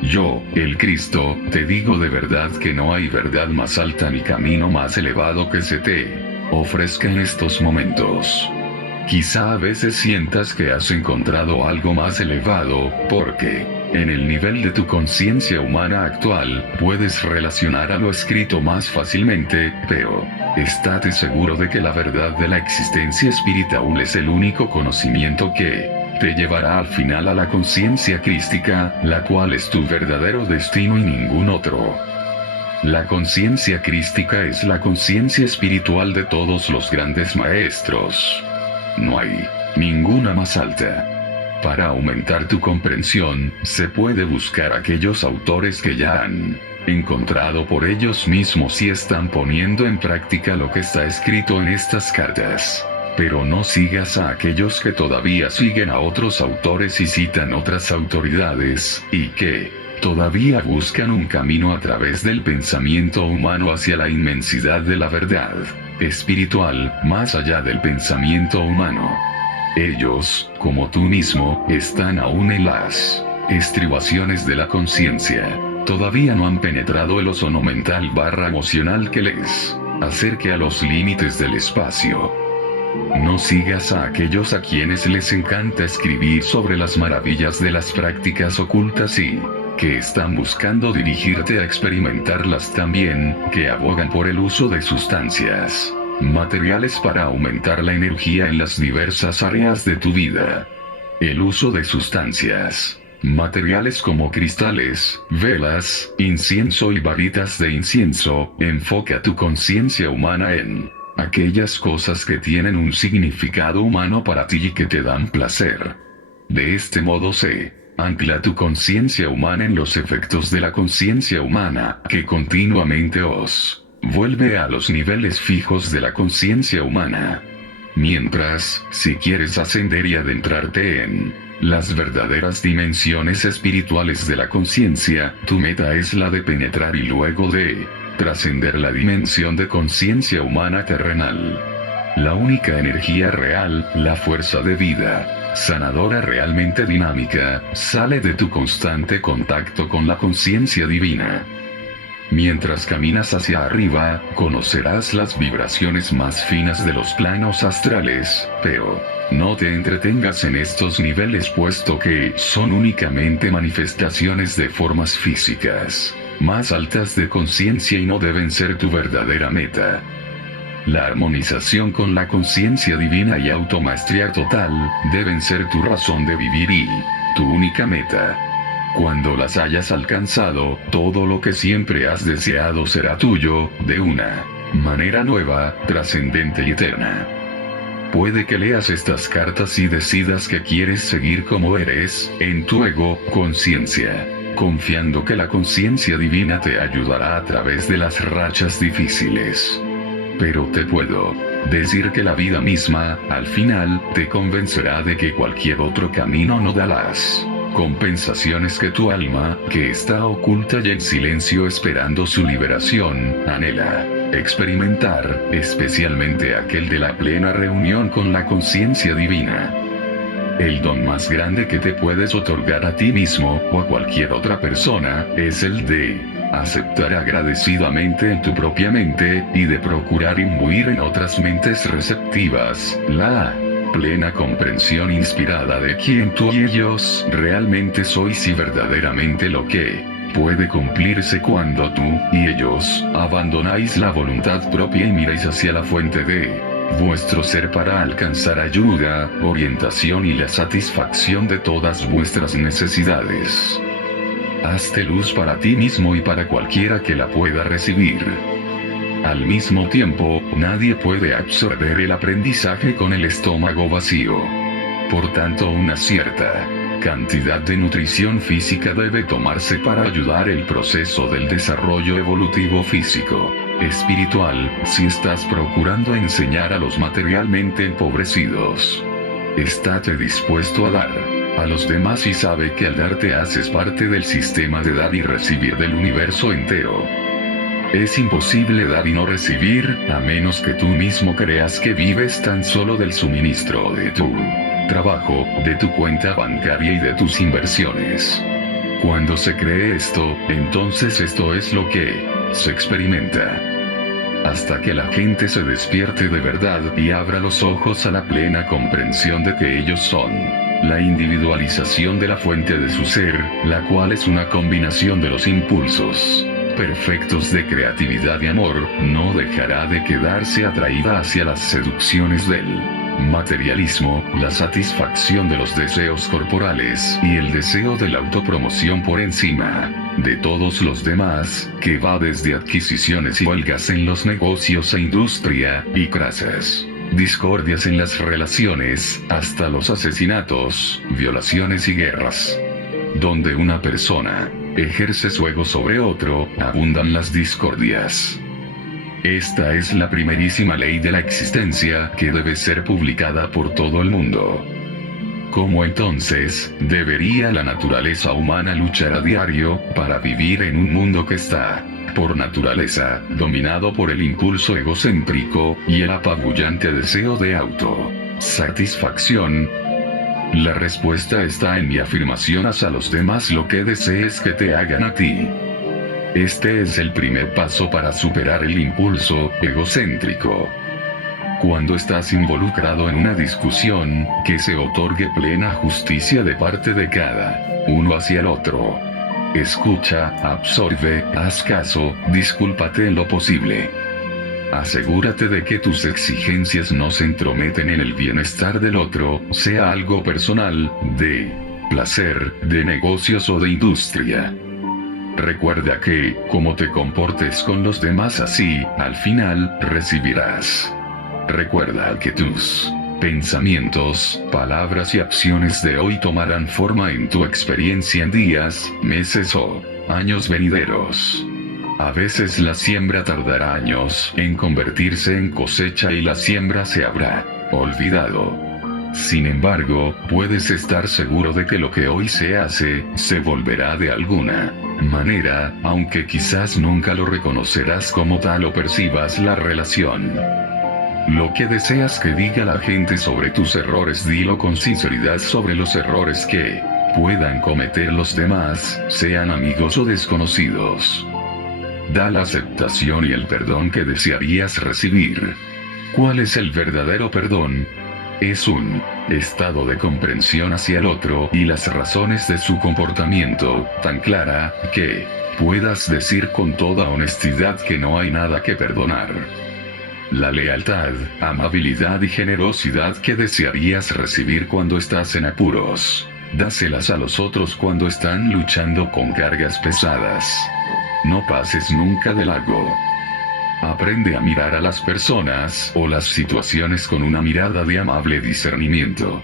Yo, el Cristo, te digo de verdad que no hay verdad más alta ni camino más elevado que se te ofrezca en estos momentos. Quizá a veces sientas que has encontrado algo más elevado, porque en el nivel de tu conciencia humana actual, puedes relacionar a lo escrito más fácilmente, pero estate seguro de que la verdad de la existencia espiritual es el único conocimiento que te llevará al final a la conciencia crística, la cual es tu verdadero destino y ningún otro. La conciencia crística es la conciencia espiritual de todos los grandes maestros. No hay ninguna más alta. Para aumentar tu comprensión, se puede buscar aquellos autores que ya han encontrado por ellos mismos y están poniendo en práctica lo que está escrito en estas cartas. Pero no sigas a aquellos que todavía siguen a otros autores y citan otras autoridades, y que todavía buscan un camino a través del pensamiento humano hacia la inmensidad de la verdad espiritual, más allá del pensamiento humano. Ellos, como tú mismo, están aún en las estribaciones de la conciencia. Todavía no han penetrado el ozono mental emocional que les acerque a los límites del espacio. No sigas a aquellos a quienes les encanta escribir sobre las maravillas de las prácticas ocultas y que están buscando dirigirte a experimentarlas también, que abogan por el uso de sustancias materiales para aumentar la energía en las diversas áreas de tu vida. El uso de sustancias materiales como cristales, velas, incienso y varitas de incienso, enfoca tu conciencia humana en aquellas cosas que tienen un significado humano para ti y que te dan placer. De este modo se ancla tu conciencia humana en los efectos de la conciencia humana, que continuamente os vuelve a los niveles fijos de la conciencia humana. Mientras, si quieres ascender y adentrarte en las verdaderas dimensiones espirituales de la conciencia, tu meta es la de penetrar y luego de trascender la dimensión de conciencia humana terrenal. La única energía real, la fuerza de vida, sanadora realmente dinámica, sale de tu constante contacto con la conciencia divina. Mientras caminas hacia arriba, conocerás las vibraciones más finas de los planos astrales, pero no te entretengas en estos niveles puesto que son únicamente manifestaciones de formas físicas más altas de conciencia y no deben ser tu verdadera meta. La armonización con la conciencia divina y automaestría total deben ser tu razón de vivir y tu única meta. Cuando las hayas alcanzado, todo lo que siempre has deseado será tuyo, de una manera nueva, trascendente y eterna. Puede que leas estas cartas y decidas que quieres seguir como eres, en tu ego, conciencia, confiando que la conciencia divina te ayudará a través de las rachas difíciles. Pero te puedo decir que la vida misma, al final, te convencerá de que cualquier otro camino no da las compensaciones que tu alma, que está oculta y en silencio esperando su liberación, anhela experimentar, especialmente aquel de la plena reunión con la conciencia divina. El don más grande que te puedes otorgar a ti mismo, o a cualquier otra persona, es el de aceptar agradecidamente en tu propia mente, y de procurar imbuir en otras mentes receptivas, la plena comprensión inspirada de quién tú y ellos realmente sois y verdaderamente lo que puede cumplirse cuando tú y ellos abandonáis la voluntad propia y miráis hacia la fuente de vuestro ser para alcanzar ayuda, orientación y la satisfacción de todas vuestras necesidades. Hazte luz para ti mismo y para cualquiera que la pueda recibir. Al mismo tiempo, nadie puede absorber el aprendizaje con el estómago vacío. Por tanto, una cierta cantidad de nutrición física debe tomarse para ayudar el proceso del desarrollo evolutivo físico, espiritual, si estás procurando enseñar a los materialmente empobrecidos. Estate dispuesto a dar a los demás y sabe que al dar te haces parte del sistema de dar y recibir del universo entero. Es imposible dar y no recibir, a menos que tú mismo creas que vives tan solo del suministro de tu trabajo, de tu cuenta bancaria y de tus inversiones. Cuando se cree esto, entonces esto es lo que se experimenta. Hasta que la gente se despierte de verdad y abra los ojos a la plena comprensión de que ellos son la individualización de la fuente de su ser, la cual es una combinación de los impulsos perfectos de creatividad y amor, no dejará de quedarse atraída hacia las seducciones del materialismo, la satisfacción de los deseos corporales y el deseo de la autopromoción por encima de todos los demás, que va desde adquisiciones y huelgas en los negocios e industria, y crasas discordias en las relaciones, hasta los asesinatos, violaciones y guerras. Donde una persona ejerce su ego sobre otro, abundan las discordias. Esta es la primerísima ley de la existencia que debe ser publicada por todo el mundo. ¿Cómo entonces debería la naturaleza humana luchar a diario para vivir en un mundo que está, por naturaleza, dominado por el impulso egocéntrico y el apabullante deseo de autosatisfacción? La respuesta está en mi afirmación: haz a los demás lo que desees que te hagan a ti. Este es el primer paso para superar el impulso egocéntrico. Cuando estás involucrado en una discusión, que se otorgue plena justicia de parte de cada uno hacia el otro. Escucha, absorbe, haz caso, discúlpate en lo posible. Asegúrate de que tus exigencias no se entrometen en el bienestar del otro, sea algo personal, de placer, de negocios o de industria. Recuerda que, como te comportes con los demás, así, al final, recibirás. Recuerda que tus pensamientos, palabras y acciones de hoy tomarán forma en tu experiencia en días, meses o años venideros. A veces la siembra tardará años en convertirse en cosecha y la siembra se habrá olvidado. Sin embargo, puedes estar seguro de que lo que hoy se hace, se volverá de alguna manera, aunque quizás nunca lo reconocerás como tal o percibas la relación. Lo que deseas que diga la gente sobre tus errores, dilo con sinceridad sobre los errores que puedan cometer los demás, sean amigos o desconocidos. Da la aceptación y el perdón que desearías recibir. ¿Cuál es el verdadero perdón? Es un estado de comprensión hacia el otro y las razones de su comportamiento, tan clara, que puedas decir con toda honestidad que no hay nada que perdonar. La lealtad, amabilidad y generosidad que desearías recibir cuando estás en apuros, dáselas a los otros cuando están luchando con cargas pesadas. No pases nunca de largo. Aprende a mirar a las personas o las situaciones con una mirada de amable discernimiento.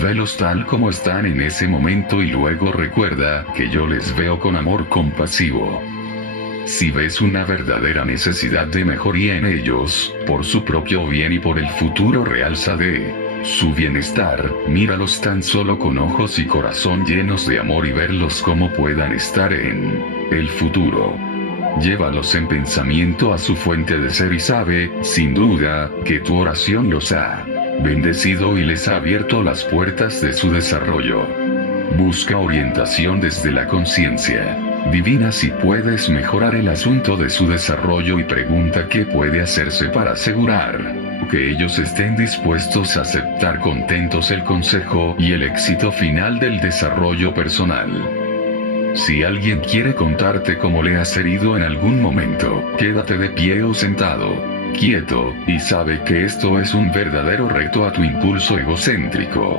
Velos tal como están en ese momento y luego recuerda que yo les veo con amor compasivo. Si ves una verdadera necesidad de mejoría en ellos, por su propio bien y por el futuro realza de su bienestar, míralos tan solo con ojos y corazón llenos de amor y verlos como puedan estar en el futuro. Llévalos en pensamiento a su fuente de ser y sabe, sin duda, que tu oración los ha bendecido y les ha abierto las puertas de su desarrollo. Busca orientación desde la conciencia divina si puedes mejorar el asunto de su desarrollo y pregunta qué puede hacerse para asegurar que ellos estén dispuestos a aceptar contentos el consejo y el éxito final del desarrollo personal. Si alguien quiere contarte cómo le has herido en algún momento, quédate de pie o sentado, quieto, y sabe que esto es un verdadero reto a tu impulso egocéntrico.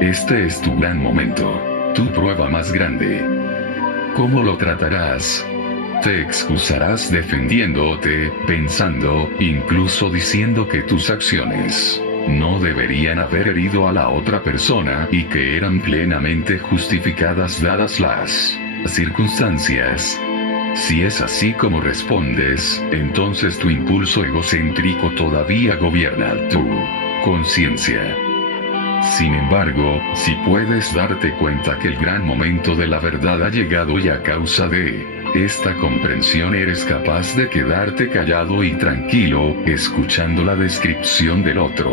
Este es tu gran momento, tu prueba más grande. ¿Cómo lo tratarás? Te excusarás defendiéndote, pensando, incluso diciendo que tus acciones no deberían haber herido a la otra persona y que eran plenamente justificadas dadas las circunstancias. Si es así como respondes, entonces tu impulso egocéntrico todavía gobierna tu conciencia. Sin embargo, si puedes darte cuenta que el gran momento de la verdad ha llegado y a causa de esta comprensión eres capaz de quedarte callado y tranquilo, escuchando la descripción del otro,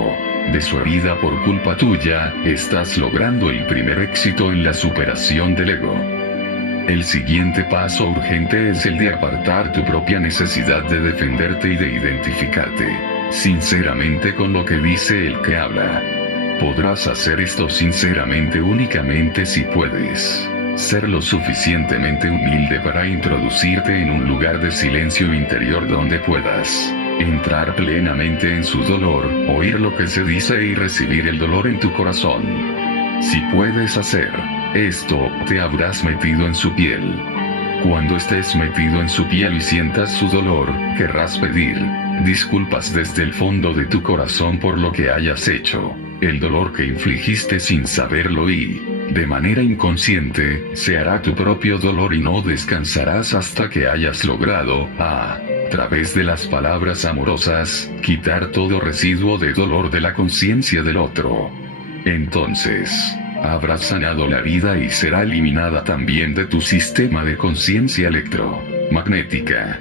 de su herida por culpa tuya, estás logrando el primer éxito en la superación del ego. El siguiente paso urgente es el de apartar tu propia necesidad de defenderte y de identificarte sinceramente con lo que dice el que habla. Podrás hacer esto sinceramente únicamente si puedes ser lo suficientemente humilde para introducirte en un lugar de silencio interior donde puedas entrar plenamente en su dolor, oír lo que se dice y recibir el dolor en tu corazón. Si puedes hacer esto, te habrás metido en su piel. Cuando estés metido en su piel y sientas su dolor, querrás pedir disculpas desde el fondo de tu corazón por lo que hayas hecho. El dolor que infligiste sin saberlo y, de manera inconsciente, se hará tu propio dolor y no descansarás hasta que hayas logrado, a través de las palabras amorosas, quitar todo residuo de dolor de la conciencia del otro. Entonces, habrás sanado la herida y será eliminada también de tu sistema de conciencia electromagnética.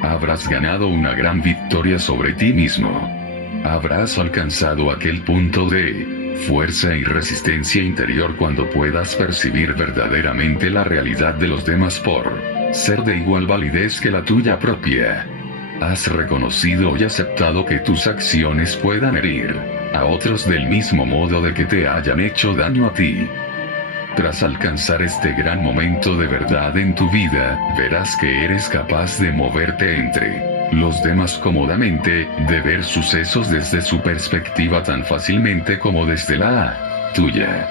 Habrás ganado una gran victoria sobre ti mismo. Habrás alcanzado aquel punto de fuerza y resistencia interior cuando puedas percibir verdaderamente la realidad de los demás por ser de igual validez que la tuya propia. Has reconocido y aceptado que tus acciones puedan herir a otros del mismo modo de que te hayan hecho daño a ti. Tras alcanzar este gran momento de verdad en tu vida, verás que eres capaz de moverte entre los demás cómodamente, de ver sucesos desde su perspectiva tan fácilmente como desde la tuya.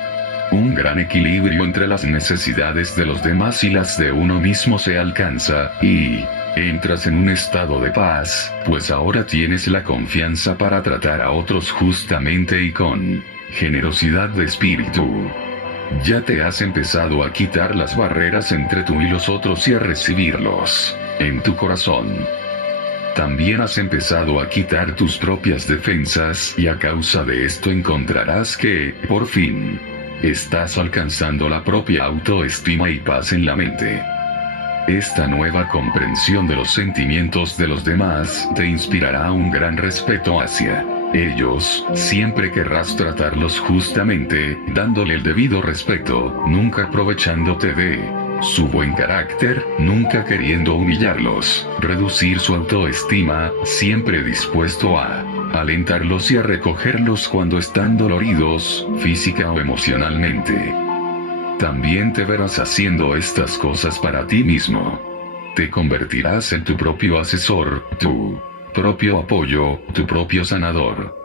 Un gran equilibrio entre las necesidades de los demás y las de uno mismo se alcanza, y entras en un estado de paz, pues ahora tienes la confianza para tratar a otros justamente y con generosidad de espíritu. Ya te has empezado a quitar las barreras entre tú y los otros y a recibirlos en tu corazón. También has empezado a quitar tus propias defensas y a causa de esto encontrarás que, por fin, estás alcanzando la propia autoestima y paz en la mente. Esta nueva comprensión de los sentimientos de los demás te inspirará un gran respeto hacia ellos. Siempre querrás tratarlos justamente, dándole el debido respeto, nunca aprovechándote de su buen carácter, nunca queriendo humillarlos, reducir su autoestima, siempre dispuesto a alentarlos y a recogerlos cuando están doloridos, física o emocionalmente. También te verás haciendo estas cosas para ti mismo. Te convertirás en tu propio asesor, tu propio apoyo, tu propio sanador.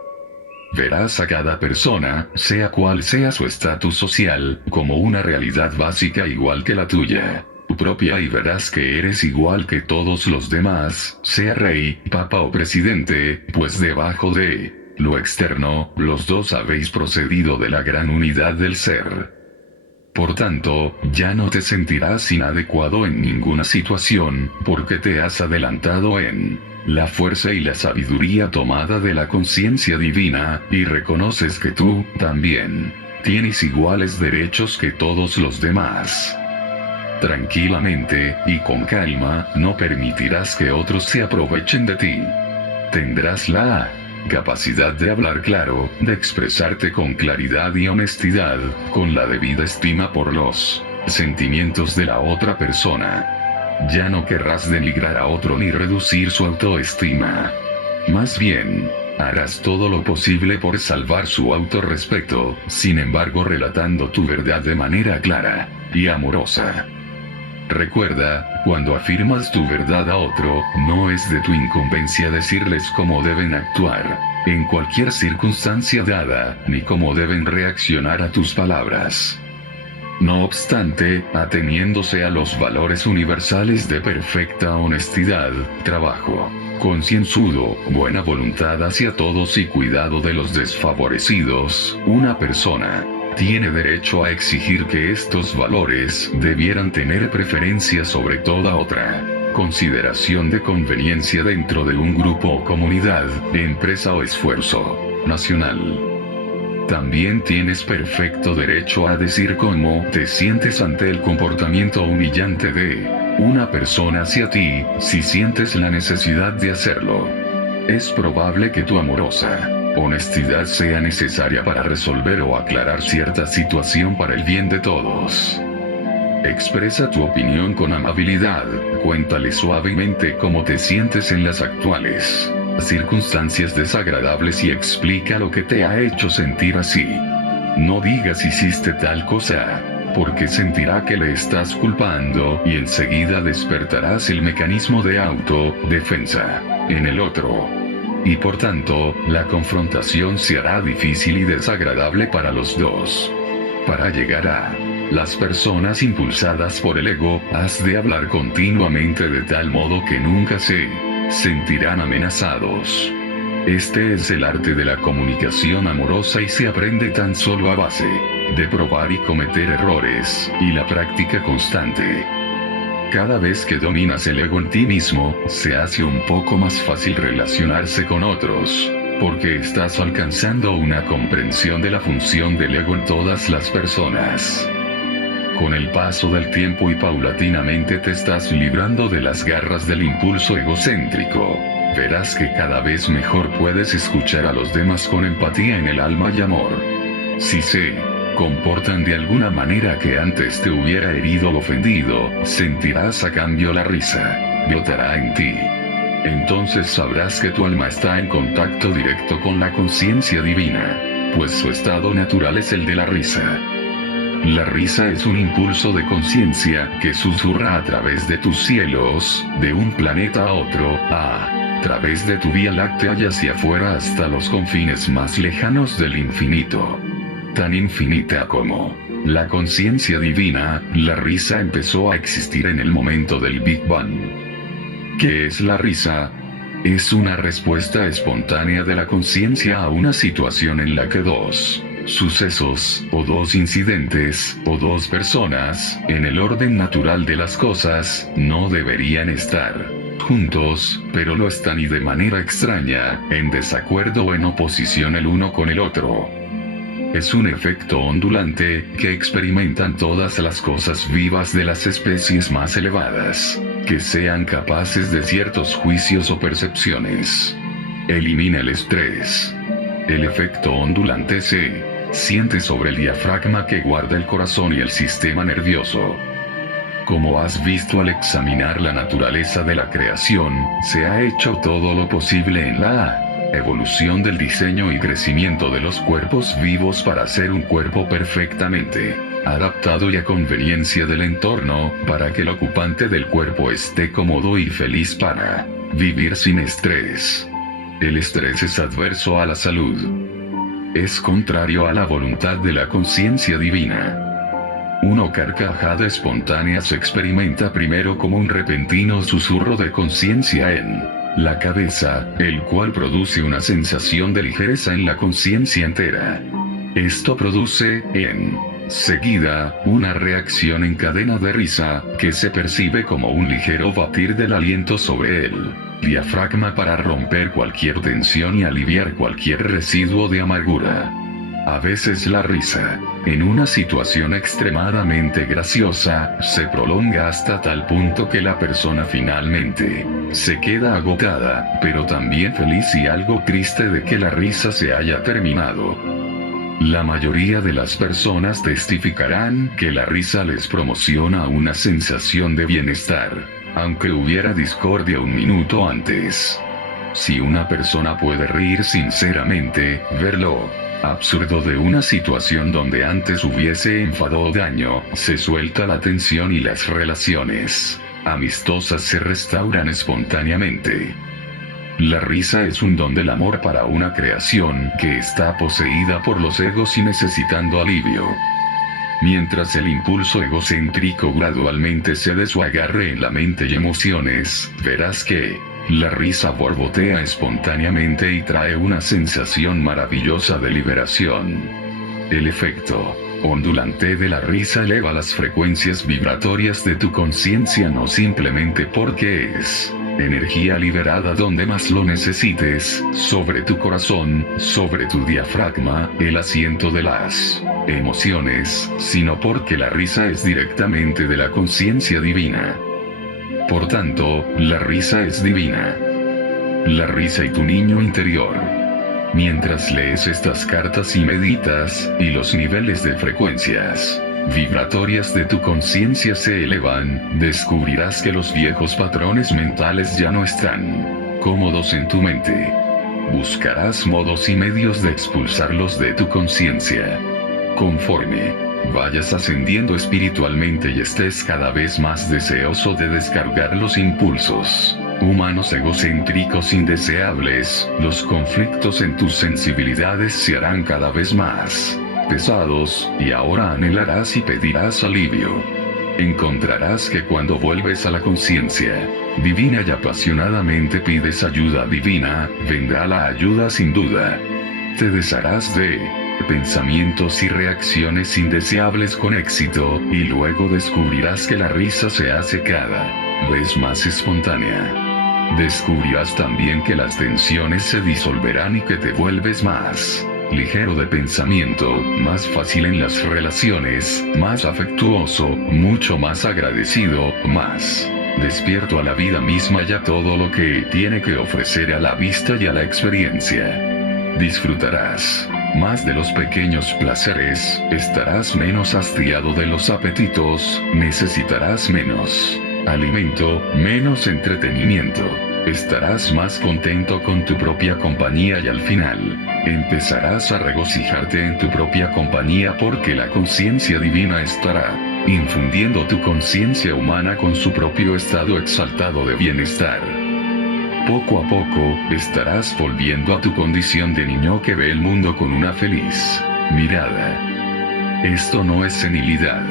Verás a cada persona, sea cual sea su estatus social, como una realidad básica igual que la tuya, tu propia, y verás que eres igual que todos los demás, sea rey, papa o presidente, pues debajo de lo externo, los dos habéis procedido de la gran unidad del ser. Por tanto, ya no te sentirás inadecuado en ninguna situación, porque te has adelantado en la fuerza y la sabiduría tomada de la conciencia divina, y reconoces que tú, también, tienes iguales derechos que todos los demás. Tranquilamente, y con calma, no permitirás que otros se aprovechen de ti. Tendrás la capacidad de hablar claro, de expresarte con claridad y honestidad, con la debida estima por los sentimientos de la otra persona. Ya no querrás denigrar a otro ni reducir su autoestima. Más bien, harás todo lo posible por salvar su autorrespeto, sin embargo relatando tu verdad de manera clara y amorosa. Recuerda, cuando afirmas tu verdad a otro, no es de tu incumbencia decirles cómo deben actuar, en cualquier circunstancia dada, ni cómo deben reaccionar a tus palabras. No obstante, ateniéndose a los valores universales de perfecta honestidad, trabajo concienzudo, buena voluntad hacia todos y cuidado de los desfavorecidos, una persona tiene derecho a exigir que estos valores debieran tener preferencia sobre toda otra consideración de conveniencia dentro de un grupo o comunidad, empresa o esfuerzo nacional. También tienes perfecto derecho a decir cómo te sientes ante el comportamiento humillante de una persona hacia ti, si sientes la necesidad de hacerlo. Es probable que tu amorosa honestidad sea necesaria para resolver o aclarar cierta situación para el bien de todos. Expresa tu opinión con amabilidad, cuéntale suavemente cómo te sientes en las actuales circunstancias desagradables y explica lo que te ha hecho sentir así. No digas hiciste tal cosa, porque sentirá que le estás culpando y enseguida despertarás el mecanismo de autodefensa en el otro. Y por tanto, la confrontación se hará difícil y desagradable para los dos. Para llegar a las personas impulsadas por el ego, has de hablar continuamente de tal modo que nunca se sentirán amenazados. Este es el arte de la comunicación amorosa y se aprende tan solo a base de probar y cometer errores, y la práctica constante. Cada vez que dominas el ego en ti mismo, se hace un poco más fácil relacionarse con otros, porque estás alcanzando una comprensión de la función del ego en todas las personas. Con el paso del tiempo y paulatinamente te estás librando de las garras del impulso egocéntrico. Verás que cada vez mejor puedes escuchar a los demás con empatía en el alma y amor. Si se comportan de alguna manera que antes te hubiera herido o ofendido, sentirás a cambio la risa, brotará en ti. Entonces sabrás que tu alma está en contacto directo con la conciencia divina, pues su estado natural es el de la risa. La risa es un impulso de conciencia que susurra a través de tus cielos, de un planeta a otro, a través de tu Vía Láctea y hacia afuera hasta los confines más lejanos del infinito. Tan infinita como la conciencia divina, la risa empezó a existir en el momento del Big Bang. ¿Qué es la risa? Es una respuesta espontánea de la conciencia a una situación en la que dos sucesos, o dos incidentes, o dos personas, en el orden natural de las cosas, no deberían estar juntos, pero lo están y de manera extraña, en desacuerdo o en oposición el uno con el otro. Es un efecto ondulante, que experimentan todas las cosas vivas de las especies más elevadas, que sean capaces de ciertos juicios o percepciones. Elimina el estrés. El efecto ondulante se siente sobre el diafragma que guarda el corazón y el sistema nervioso. Como has visto al examinar la naturaleza de la creación, se ha hecho todo lo posible en la evolución del diseño y crecimiento de los cuerpos vivos para ser un cuerpo perfectamente adaptado y a conveniencia del entorno, para que el ocupante del cuerpo esté cómodo y feliz para vivir sin estrés. El estrés es adverso a la salud. Es contrario a la voluntad de la conciencia divina. Una carcajada espontánea se experimenta primero como un repentino susurro de conciencia en la cabeza, el cual produce una sensación de ligereza en la conciencia entera. Esto produce, en seguida, una reacción en cadena de risa, que se percibe como un ligero batir del aliento sobre el diafragma para romper cualquier tensión y aliviar cualquier residuo de amargura. A veces la risa, en una situación extremadamente graciosa, se prolonga hasta tal punto que la persona finalmente se queda agotada, pero también feliz y algo triste de que la risa se haya terminado. La mayoría de las personas testificarán que la risa les promociona una sensación de bienestar, aunque hubiera discordia un minuto antes. Si una persona puede reír sinceramente, verlo absurdo de una situación donde antes hubiese enfado o daño, se suelta la tensión y las relaciones amistosas se restauran espontáneamente. La risa es un don del amor para una creación que está poseída por los egos y necesitando alivio. Mientras el impulso egocéntrico gradualmente cede su agarre en la mente y emociones, verás que la risa borbotea espontáneamente y trae una sensación maravillosa de liberación. El efecto ondulante de la risa eleva las frecuencias vibratorias de tu conciencia no simplemente porque es energía liberada donde más lo necesites, sobre tu corazón, sobre tu diafragma, el asiento de las emociones, sino porque la risa es directamente de la conciencia divina. Por tanto, la risa es divina. La risa y tu niño interior. Mientras lees estas cartas y meditas, y los niveles de frecuencias vibratorias de tu conciencia se elevan, descubrirás que los viejos patrones mentales ya no están cómodos en tu mente. Buscarás modos y medios de expulsarlos de tu conciencia. Conforme vayas ascendiendo espiritualmente y estés cada vez más deseoso de descargar los impulsos humanos egocéntricos indeseables, los conflictos en tus sensibilidades se harán cada vez más pesados, y ahora anhelarás y pedirás alivio. Encontrarás que cuando vuelves a la conciencia divina y apasionadamente pides ayuda divina, vendrá la ayuda sin duda. Te desharás de pensamientos y reacciones indeseables con éxito, y luego descubrirás que la risa se hace cada vez más espontánea. Descubrirás también que las tensiones se disolverán y que te vuelves más ligero de pensamiento, más fácil en las relaciones, más afectuoso, mucho más agradecido, más despierto a la vida misma y a todo lo que tiene que ofrecer a la vista y a la experiencia. Disfrutarás más de los pequeños placeres, estarás menos hastiado de los apetitos, necesitarás menos alimento, menos entretenimiento. Estarás más contento con tu propia compañía y al final, empezarás a regocijarte en tu propia compañía porque la conciencia divina estará infundiendo tu conciencia humana con su propio estado exaltado de bienestar. Poco a poco, estarás volviendo a tu condición de niño que ve el mundo con una feliz mirada. Esto no es senilidad.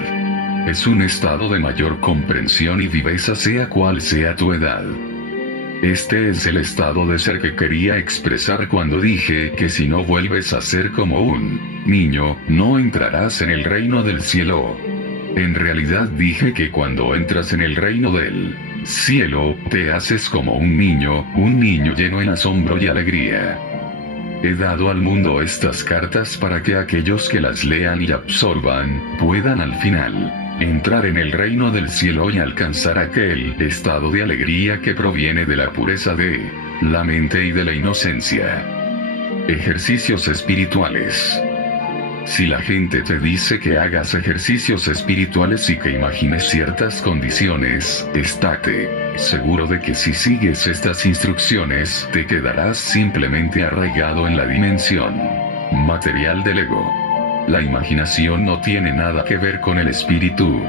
Es un estado de mayor comprensión y viveza sea cual sea tu edad. Este es el estado de ser que quería expresar cuando dije que si no vuelves a ser como un niño, no entrarás en el reino del cielo. En realidad dije que cuando entras en el reino del cielo, te haces como un niño lleno en asombro y alegría. He dado al mundo estas cartas para que aquellos que las lean y absorban, puedan al final entrar en el reino del cielo y alcanzar aquel estado de alegría que proviene de la pureza de la mente y de la inocencia. Ejercicios espirituales. Si la gente te dice que hagas ejercicios espirituales y que imagines ciertas condiciones, estate seguro de que si sigues estas instrucciones, te quedarás simplemente arraigado en la dimensión material del ego. La imaginación no tiene nada que ver con el espíritu.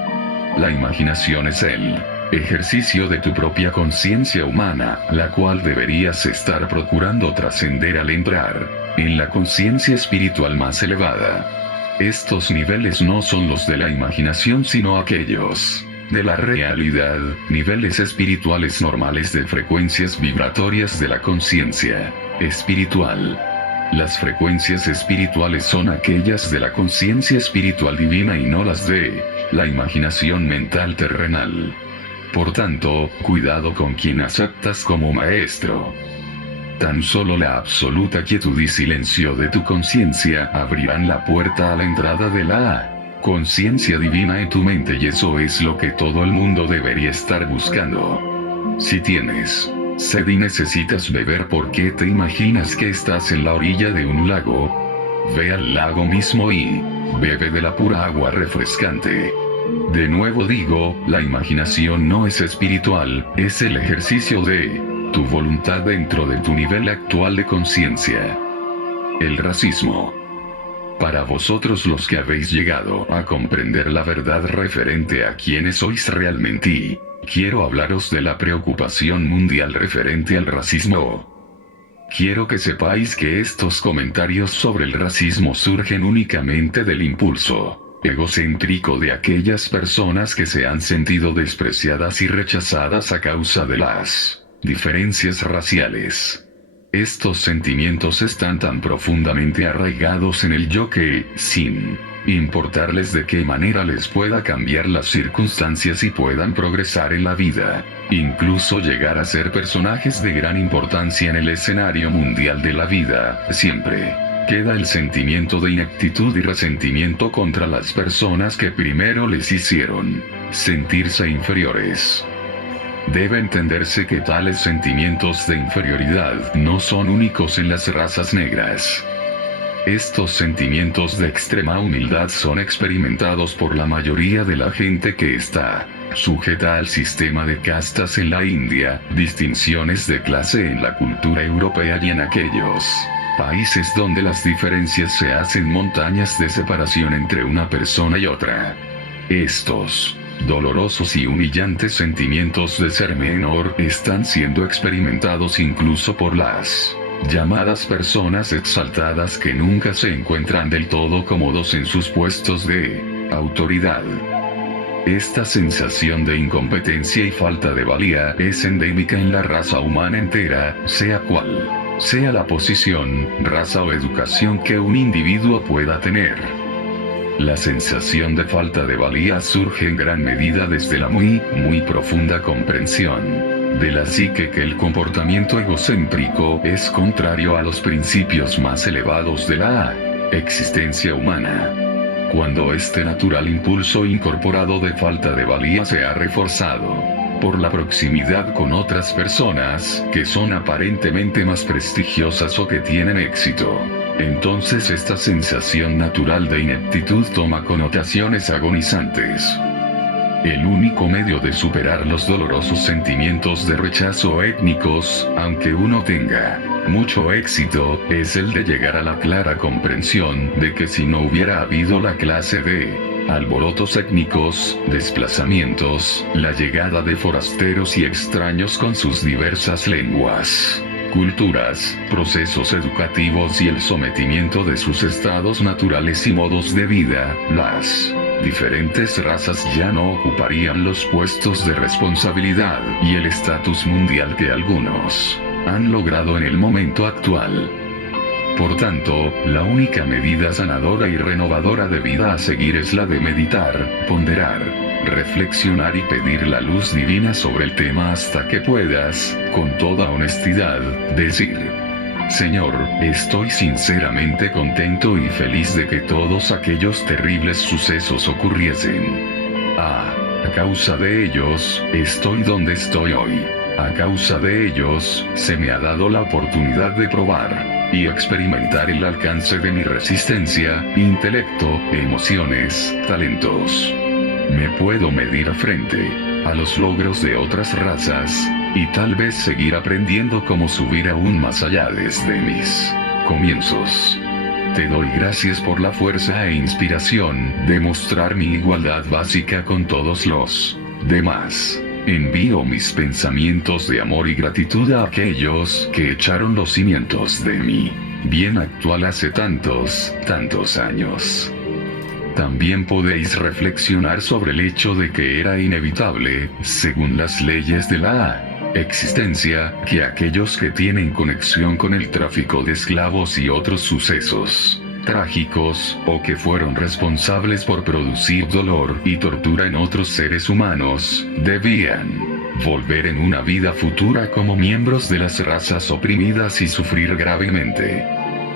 La imaginación es el ejercicio de tu propia conciencia humana, la cual deberías estar procurando trascender al entrar en la conciencia espiritual más elevada. Estos niveles no son los de la imaginación sino aquellos de la realidad, niveles espirituales normales de frecuencias vibratorias de la conciencia espiritual. Las frecuencias espirituales son aquellas de la conciencia espiritual divina y no las de la imaginación mental terrenal. Por tanto, cuidado con quien aceptas como maestro. Tan solo la absoluta quietud y silencio de tu conciencia abrirán la puerta a la entrada de la conciencia divina en tu mente, y eso es lo que todo el mundo debería estar buscando. Si tienes sed y necesitas beber porque te imaginas que estás en la orilla de un lago, ve al lago mismo y bebe de la pura agua refrescante. De nuevo digo, la imaginación no es espiritual, es el ejercicio de tu voluntad dentro de tu nivel actual de conciencia. El racismo. Para vosotros los que habéis llegado a comprender la verdad referente a quiénes sois realmente, quiero hablaros de la preocupación mundial referente al racismo. Quiero que sepáis que estos comentarios sobre el racismo surgen únicamente del impulso egocéntrico de aquellas personas que se han sentido despreciadas y rechazadas a causa de las diferencias raciales. Estos sentimientos están tan profundamente arraigados en el yo que, sin importarles de qué manera les pueda cambiar las circunstancias y puedan progresar en la vida, incluso llegar a ser personajes de gran importancia en el escenario mundial de la vida, siempre queda el sentimiento de ineptitud y resentimiento contra las personas que primero les hicieron sentirse inferiores. Debe entenderse que tales sentimientos de inferioridad no son únicos en las razas negras. Estos sentimientos de extrema humildad son experimentados por la mayoría de la gente que está sujeta al sistema de castas en la India, distinciones de clase en la cultura europea y en aquellos países donde las diferencias se hacen montañas de separación entre una persona y otra. Estos dolorosos y humillantes sentimientos de ser menor están siendo experimentados incluso por las llamadas personas exaltadas que nunca se encuentran del todo cómodos en sus puestos de autoridad. Esta sensación de incompetencia y falta de valía es endémica en la raza humana entera, sea cual sea la posición, raza o educación que un individuo pueda tener. La sensación de falta de valía surge en gran medida desde la muy profunda comprensión de la psique que el comportamiento egocéntrico es contrario a los principios más elevados de la existencia humana. Cuando este natural impulso incorporado de falta de valía se ha reforzado por la proximidad con otras personas que son aparentemente más prestigiosas o que tienen éxito, entonces esta sensación natural de ineptitud toma connotaciones agonizantes. El único medio de superar los dolorosos sentimientos de rechazo étnicos, aunque uno tenga mucho éxito, es el de llegar a la clara comprensión de que si no hubiera habido la clase de alborotos étnicos, desplazamientos, la llegada de forasteros y extraños con sus diversas lenguas, culturas, procesos educativos y el sometimiento de sus estados naturales y modos de vida, las diferentes razas ya no ocuparían los puestos de responsabilidad y el estatus mundial que algunos han logrado en el momento actual. Por tanto, la única medida sanadora y renovadora de vida a seguir es la de meditar, ponderar, reflexionar y pedir la luz divina sobre el tema hasta que puedas, con toda honestidad, decir: Señor, estoy sinceramente contento y feliz de que todos aquellos terribles sucesos ocurriesen. A causa de ellos, estoy donde estoy hoy. A causa de ellos, se me ha dado la oportunidad de probar y experimentar el alcance de mi resistencia, intelecto, emociones, talentos. Me puedo medir frente a los logros de otras razas, y tal vez seguir aprendiendo cómo subir aún más allá desde mis comienzos. Te doy gracias por la fuerza e inspiración de mostrar mi igualdad básica con todos los demás. Envío mis pensamientos de amor y gratitud a aquellos que echaron los cimientos de mi bien actual hace tantos años. También podéis reflexionar sobre el hecho de que era inevitable, según las leyes de la existencia, que aquellos que tienen conexión con el tráfico de esclavos y otros sucesos trágicos, o que fueron responsables por producir dolor y tortura en otros seres humanos, debían volver en una vida futura como miembros de las razas oprimidas y sufrir gravemente.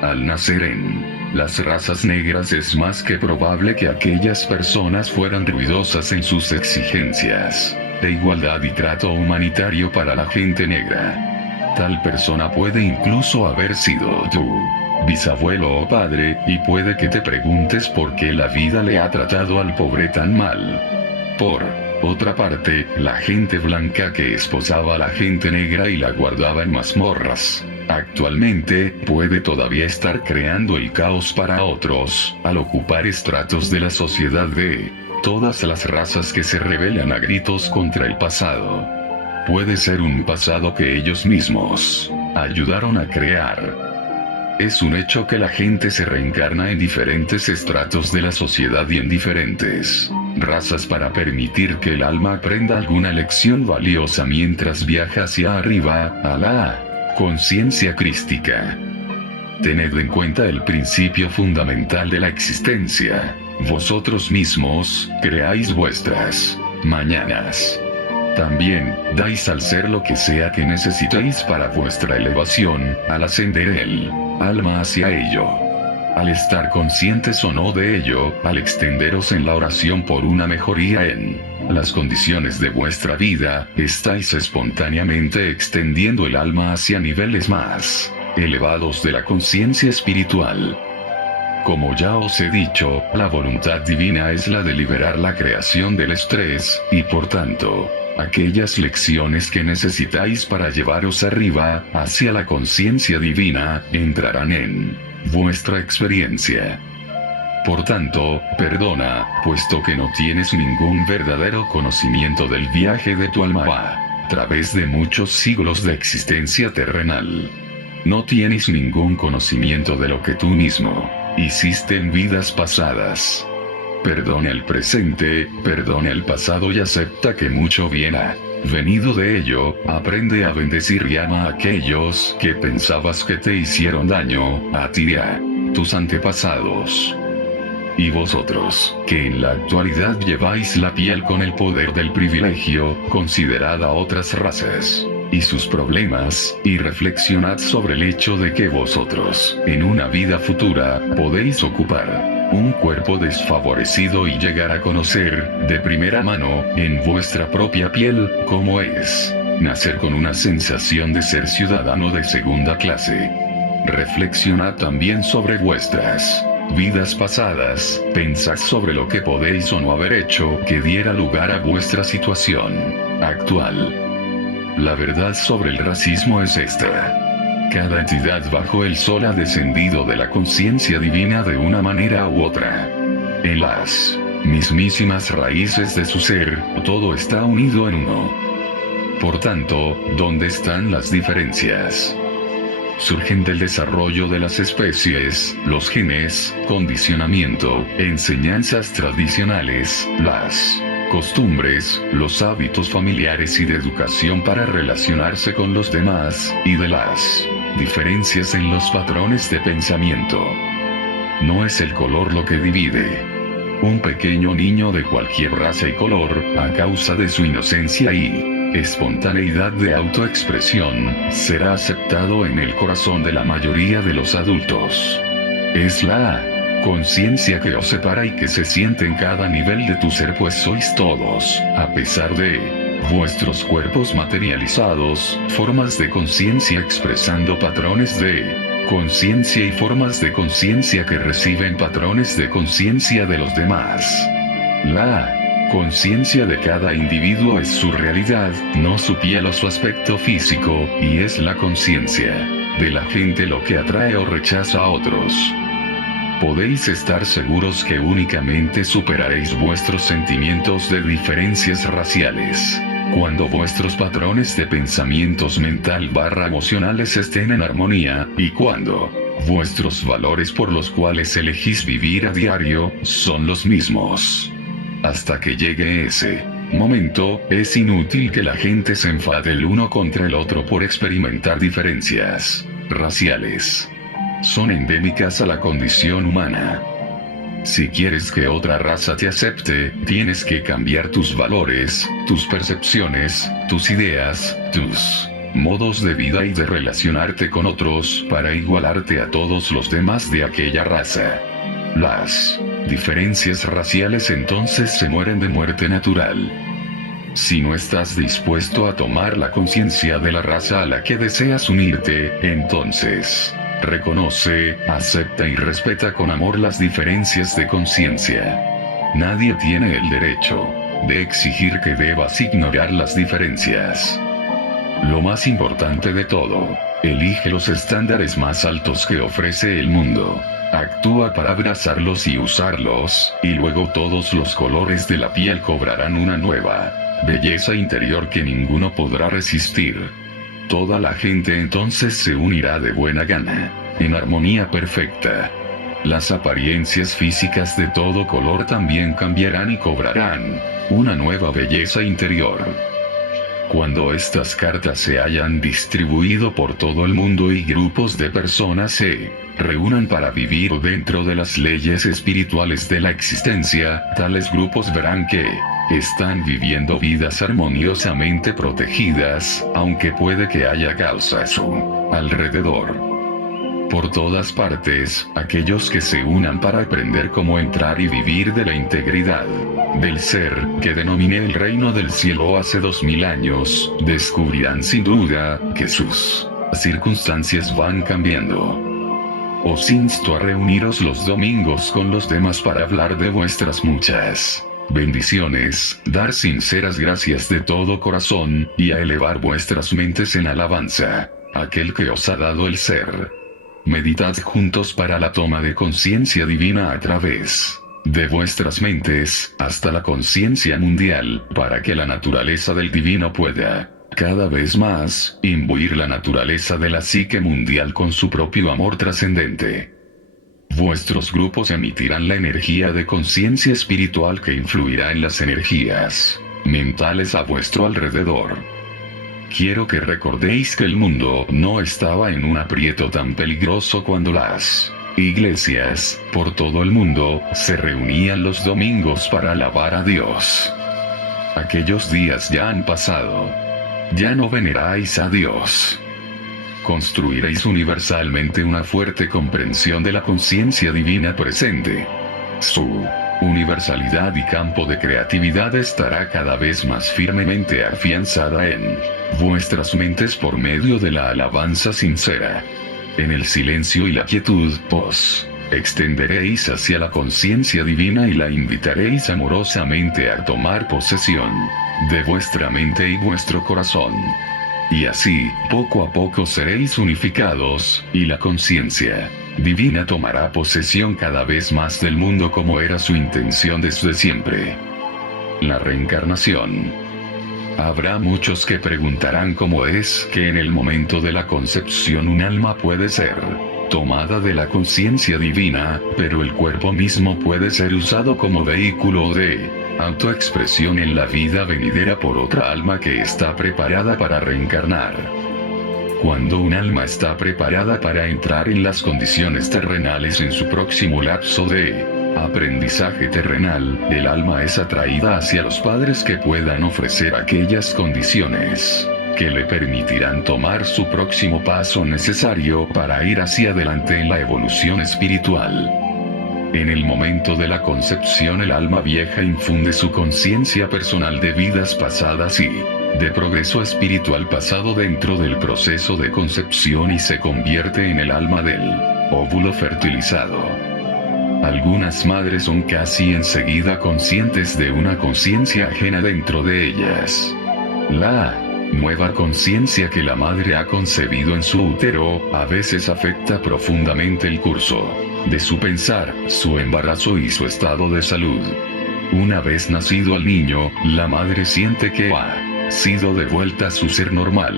Al nacer en las razas negras es más que probable que aquellas personas fueran ruidosas en sus exigencias de igualdad y trato humanitario para la gente negra. Tal persona puede incluso haber sido tu bisabuelo o padre, y puede que te preguntes por qué la vida le ha tratado al pobre tan mal. Por otra parte, la gente blanca que esposaba a la gente negra y la guardaba en mazmorras, actualmente puede todavía estar creando el caos para otros, al ocupar estratos de la sociedad de todas las razas que se rebelan a gritos contra el pasado. Puede ser un pasado que ellos mismos ayudaron a crear. Es un hecho que la gente se reencarna en diferentes estratos de la sociedad y en diferentes razas para permitir que el alma aprenda alguna lección valiosa mientras viaja hacia arriba, a la conciencia crística. Tened en cuenta el principio fundamental de la existencia. Vosotros mismos creáis vuestras mañanas. También dais al ser lo que sea que necesitéis para vuestra elevación, al ascender el alma hacia ello. Al estar conscientes o no de ello, al extenderos en la oración por una mejoría en las condiciones de vuestra vida, estáis espontáneamente extendiendo el alma hacia niveles más elevados de la conciencia espiritual. Como ya os he dicho, la voluntad divina es la de liberar la creación del estrés, y por tanto, aquellas lecciones que necesitáis para llevaros arriba, hacia la conciencia divina, entrarán en vuestra experiencia. Por tanto, perdona, puesto que no tienes ningún verdadero conocimiento del viaje de tu alma a través de muchos siglos de existencia terrenal. No tienes ningún conocimiento de lo que tú mismo hiciste en vidas pasadas. Perdona el presente, perdona el pasado y acepta que mucho bien ha venido de ello. Aprende a bendecir y ama a aquellos que pensabas que te hicieron daño, a ti y a tus antepasados. Y vosotros, que en la actualidad lleváis la piel con el poder del privilegio, considerad a otras razas y sus problemas, y reflexionad sobre el hecho de que vosotros, en una vida futura, podéis ocupar un cuerpo desfavorecido y llegar a conocer, de primera mano, en vuestra propia piel, cómo es nacer con una sensación de ser ciudadano de segunda clase. Reflexionad también sobre vuestras vidas pasadas, pensad sobre lo que podéis o no haber hecho que diera lugar a vuestra situación actual. La verdad sobre el racismo es esta. Cada entidad bajo el sol ha descendido de la conciencia divina de una manera u otra. En las mismísimas raíces de su ser, todo está unido en uno. Por tanto, ¿dónde están las diferencias? Surgen del desarrollo de las especies, los genes, condicionamiento, enseñanzas tradicionales, las costumbres, los hábitos familiares y de educación para relacionarse con los demás, y de las diferencias en los patrones de pensamiento. No es el color lo que divide. Un pequeño niño de cualquier raza y color, a causa de su inocencia y espontaneidad de autoexpresión, será aceptado en el corazón de la mayoría de los adultos. Es la conciencia que os separa y que se siente en cada nivel de tu ser, pues sois todos, a pesar de vuestros cuerpos materializados, formas de conciencia expresando patrones de conciencia y formas de conciencia que reciben patrones de conciencia de los demás. La conciencia de cada individuo es su realidad, no su piel o su aspecto físico, y es la conciencia de la gente lo que atrae o rechaza a otros. Podéis estar seguros que únicamente superaréis vuestros sentimientos de diferencias raciales cuando vuestros patrones de pensamientos mental/emocionales estén en armonía, y cuando vuestros valores por los cuales elegís vivir a diario son los mismos. Hasta que llegue ese momento, es inútil que la gente se enfade el uno contra el otro por experimentar diferencias raciales. Son endémicas a la condición humana. Si quieres que otra raza te acepte, tienes que cambiar tus valores, tus percepciones, tus ideas, tus modos de vida y de relacionarte con otros para igualarte a todos los demás de aquella raza. Las diferencias raciales entonces se mueren de muerte natural. Si no estás dispuesto a tomar la conciencia de la raza a la que deseas unirte, entonces reconoce, acepta y respeta con amor las diferencias de conciencia. Nadie tiene el derecho de exigir que debas ignorar las diferencias. Lo más importante de todo, elige los estándares más altos que ofrece el mundo. Actúa para abrazarlos y usarlos, y luego todos los colores de la piel cobrarán una nueva belleza interior que ninguno podrá resistir. Toda la gente entonces se unirá de buena gana, en armonía perfecta. Las apariencias físicas de todo color también cambiarán y cobrarán una nueva belleza interior. Cuando estas cartas se hayan distribuido por todo el mundo y grupos de personas se reúnan para vivir dentro de las leyes espirituales de la existencia, tales grupos verán que están viviendo vidas armoniosamente protegidas, aunque puede que haya causa a su alrededor. Por todas partes, aquellos que se unan para aprender cómo entrar y vivir de la integridad del ser, que denominé el reino del cielo hace 2000 años, descubrirán sin duda que sus circunstancias van cambiando. Os insto a reuniros los domingos con los demás para hablar de vuestras muchas bendiciones, dar sinceras gracias de todo corazón, y a elevar vuestras mentes en alabanza a aquel que os ha dado el ser. Meditad juntos para la toma de conciencia divina a través de vuestras mentes, hasta la conciencia mundial, para que la naturaleza del divino pueda, cada vez más, imbuir la naturaleza de la psique mundial con su propio amor trascendente. Vuestros grupos emitirán la energía de conciencia espiritual que influirá en las energías mentales a vuestro alrededor. Quiero que recordéis que el mundo no estaba en un aprieto tan peligroso cuando las iglesias, por todo el mundo, se reunían los domingos para alabar a Dios. Aquellos días ya han pasado. Ya no veneráis a Dios. Construiréis universalmente una fuerte comprensión de la conciencia divina presente. Su universalidad y campo de creatividad estará cada vez más firmemente afianzada en vuestras mentes por medio de la alabanza sincera. En el silencio y la quietud, os extenderéis hacia la conciencia divina y la invitaréis amorosamente a tomar posesión de vuestra mente y vuestro corazón. Y así, poco a poco seréis unificados, y la conciencia divina tomará posesión cada vez más del mundo como era su intención desde siempre. La reencarnación. Habrá muchos que preguntarán cómo es que en el momento de la concepción un alma puede ser tomada de la conciencia divina, pero el cuerpo mismo puede ser usado como vehículo de autoexpresión en la vida venidera por otra alma que está preparada para reencarnar. Cuando un alma está preparada para entrar en las condiciones terrenales en su próximo lapso de aprendizaje terrenal, el alma es atraída hacia los padres que puedan ofrecer aquellas condiciones que le permitirán tomar su próximo paso necesario para ir hacia adelante en la evolución espiritual. En el momento de la concepción, el alma vieja infunde su conciencia personal de vidas pasadas y de progreso espiritual pasado dentro del proceso de concepción y se convierte en el alma del óvulo fertilizado. Algunas madres son casi enseguida conscientes de una conciencia ajena dentro de ellas. La nueva conciencia que la madre ha concebido en su útero, a veces afecta profundamente el curso de su pensar, su embarazo y su estado de salud. Una vez nacido al niño, la madre siente que ha sido devuelta a su ser normal.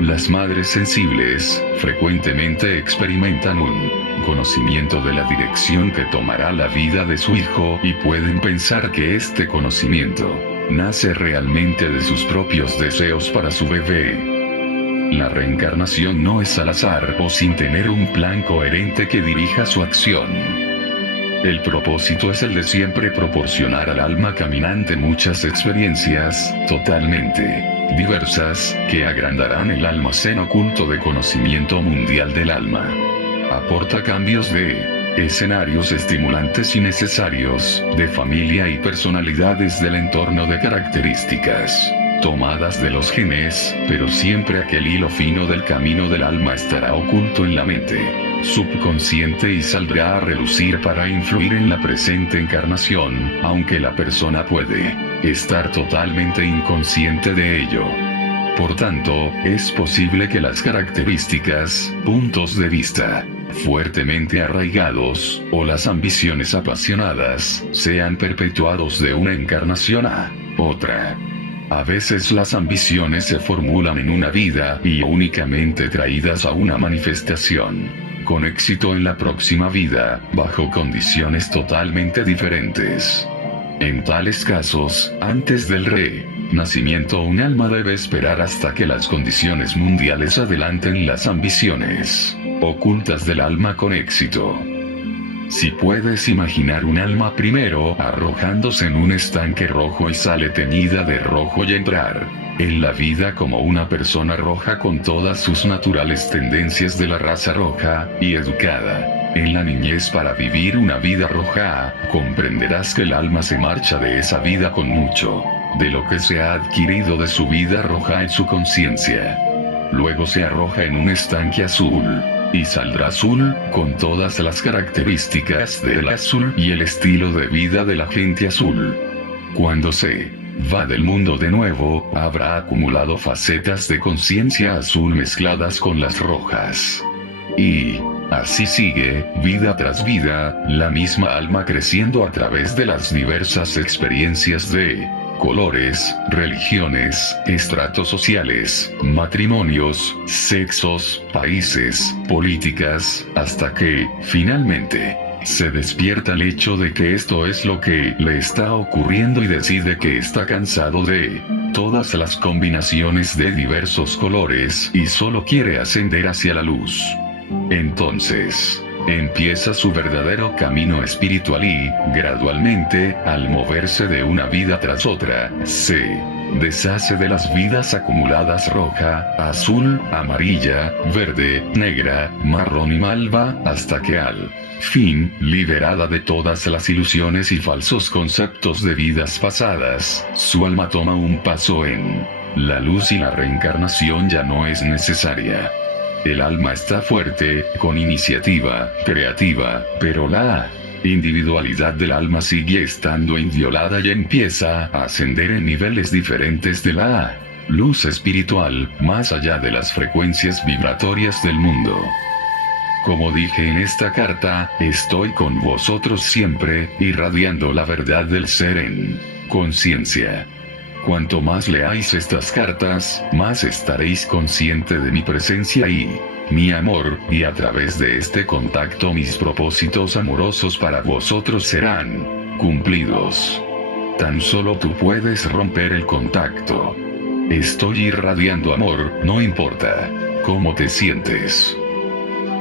Las madres sensibles, frecuentemente experimentan un conocimiento de la dirección que tomará la vida de su hijo y pueden pensar que este conocimiento nace realmente de sus propios deseos para su bebé. La reencarnación no es al azar o sin tener un plan coherente que dirija su acción. El propósito es el de siempre proporcionar al alma caminante muchas experiencias, totalmente diversas, que agrandarán el almacén oculto de conocimiento mundial del alma. Aporta cambios de escenarios estimulantes y necesarios, de familia y personalidades del entorno, de características tomadas de los genes, pero siempre aquel hilo fino del camino del alma estará oculto en la mente subconsciente y saldrá a relucir para influir en la presente encarnación, aunque la persona puede estar totalmente inconsciente de ello. Por tanto, es posible que las características, puntos de vista fuertemente arraigados, o las ambiciones apasionadas, sean perpetuados de una encarnación a otra. A veces las ambiciones se formulan en una vida y únicamente traídas a una manifestación con éxito en la próxima vida, bajo condiciones totalmente diferentes. En tales casos, antes del renacimiento, un alma debe esperar hasta que las condiciones mundiales adelanten las ambiciones ocultas del alma con éxito. Si puedes imaginar un alma primero arrojándose en un estanque rojo y sale teñida de rojo y entrar en la vida como una persona roja con todas sus naturales tendencias de la raza roja, y educada en la niñez para vivir una vida roja, comprenderás que el alma se marcha de esa vida con mucho de lo que se ha adquirido de su vida roja en su conciencia. Luego se arroja en un estanque azul, y saldrá azul, con todas las características del azul y el estilo de vida de la gente azul. Cuando se va del mundo de nuevo, habrá acumulado facetas de conciencia azul mezcladas con las rojas. Y así sigue, vida tras vida, la misma alma creciendo a través de las diversas experiencias de colores, religiones, estratos sociales, matrimonios, sexos, países, políticas, hasta que, finalmente, se despierta el hecho de que esto es lo que le está ocurriendo y decide que está cansado de todas las combinaciones de diversos colores y solo quiere ascender hacia la luz. Entonces, empieza su verdadero camino espiritual y, gradualmente, al moverse de una vida tras otra, se deshace de las vidas acumuladas roja, azul, amarilla, verde, negra, marrón y malva, hasta que al fin, liberada de todas las ilusiones y falsos conceptos de vidas pasadas, su alma toma un paso en la luz y la reencarnación ya no es necesaria. El alma está fuerte, con iniciativa, creativa, pero la individualidad del alma sigue estando inviolada y empieza a ascender en niveles diferentes de la luz espiritual, más allá de las frecuencias vibratorias del mundo. Como dije en esta carta, estoy con vosotros siempre, irradiando la verdad del ser en conciencia. Cuanto más leáis estas cartas, más estaréis consciente de mi presencia y mi amor, y a través de este contacto mis propósitos amorosos para vosotros serán cumplidos. Tan solo tú puedes romper el contacto. Estoy irradiando amor, no importa cómo te sientes.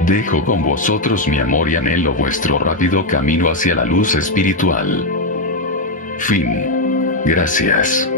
Dejo con vosotros mi amor y anhelo vuestro rápido camino hacia la luz espiritual. Fin. Gracias.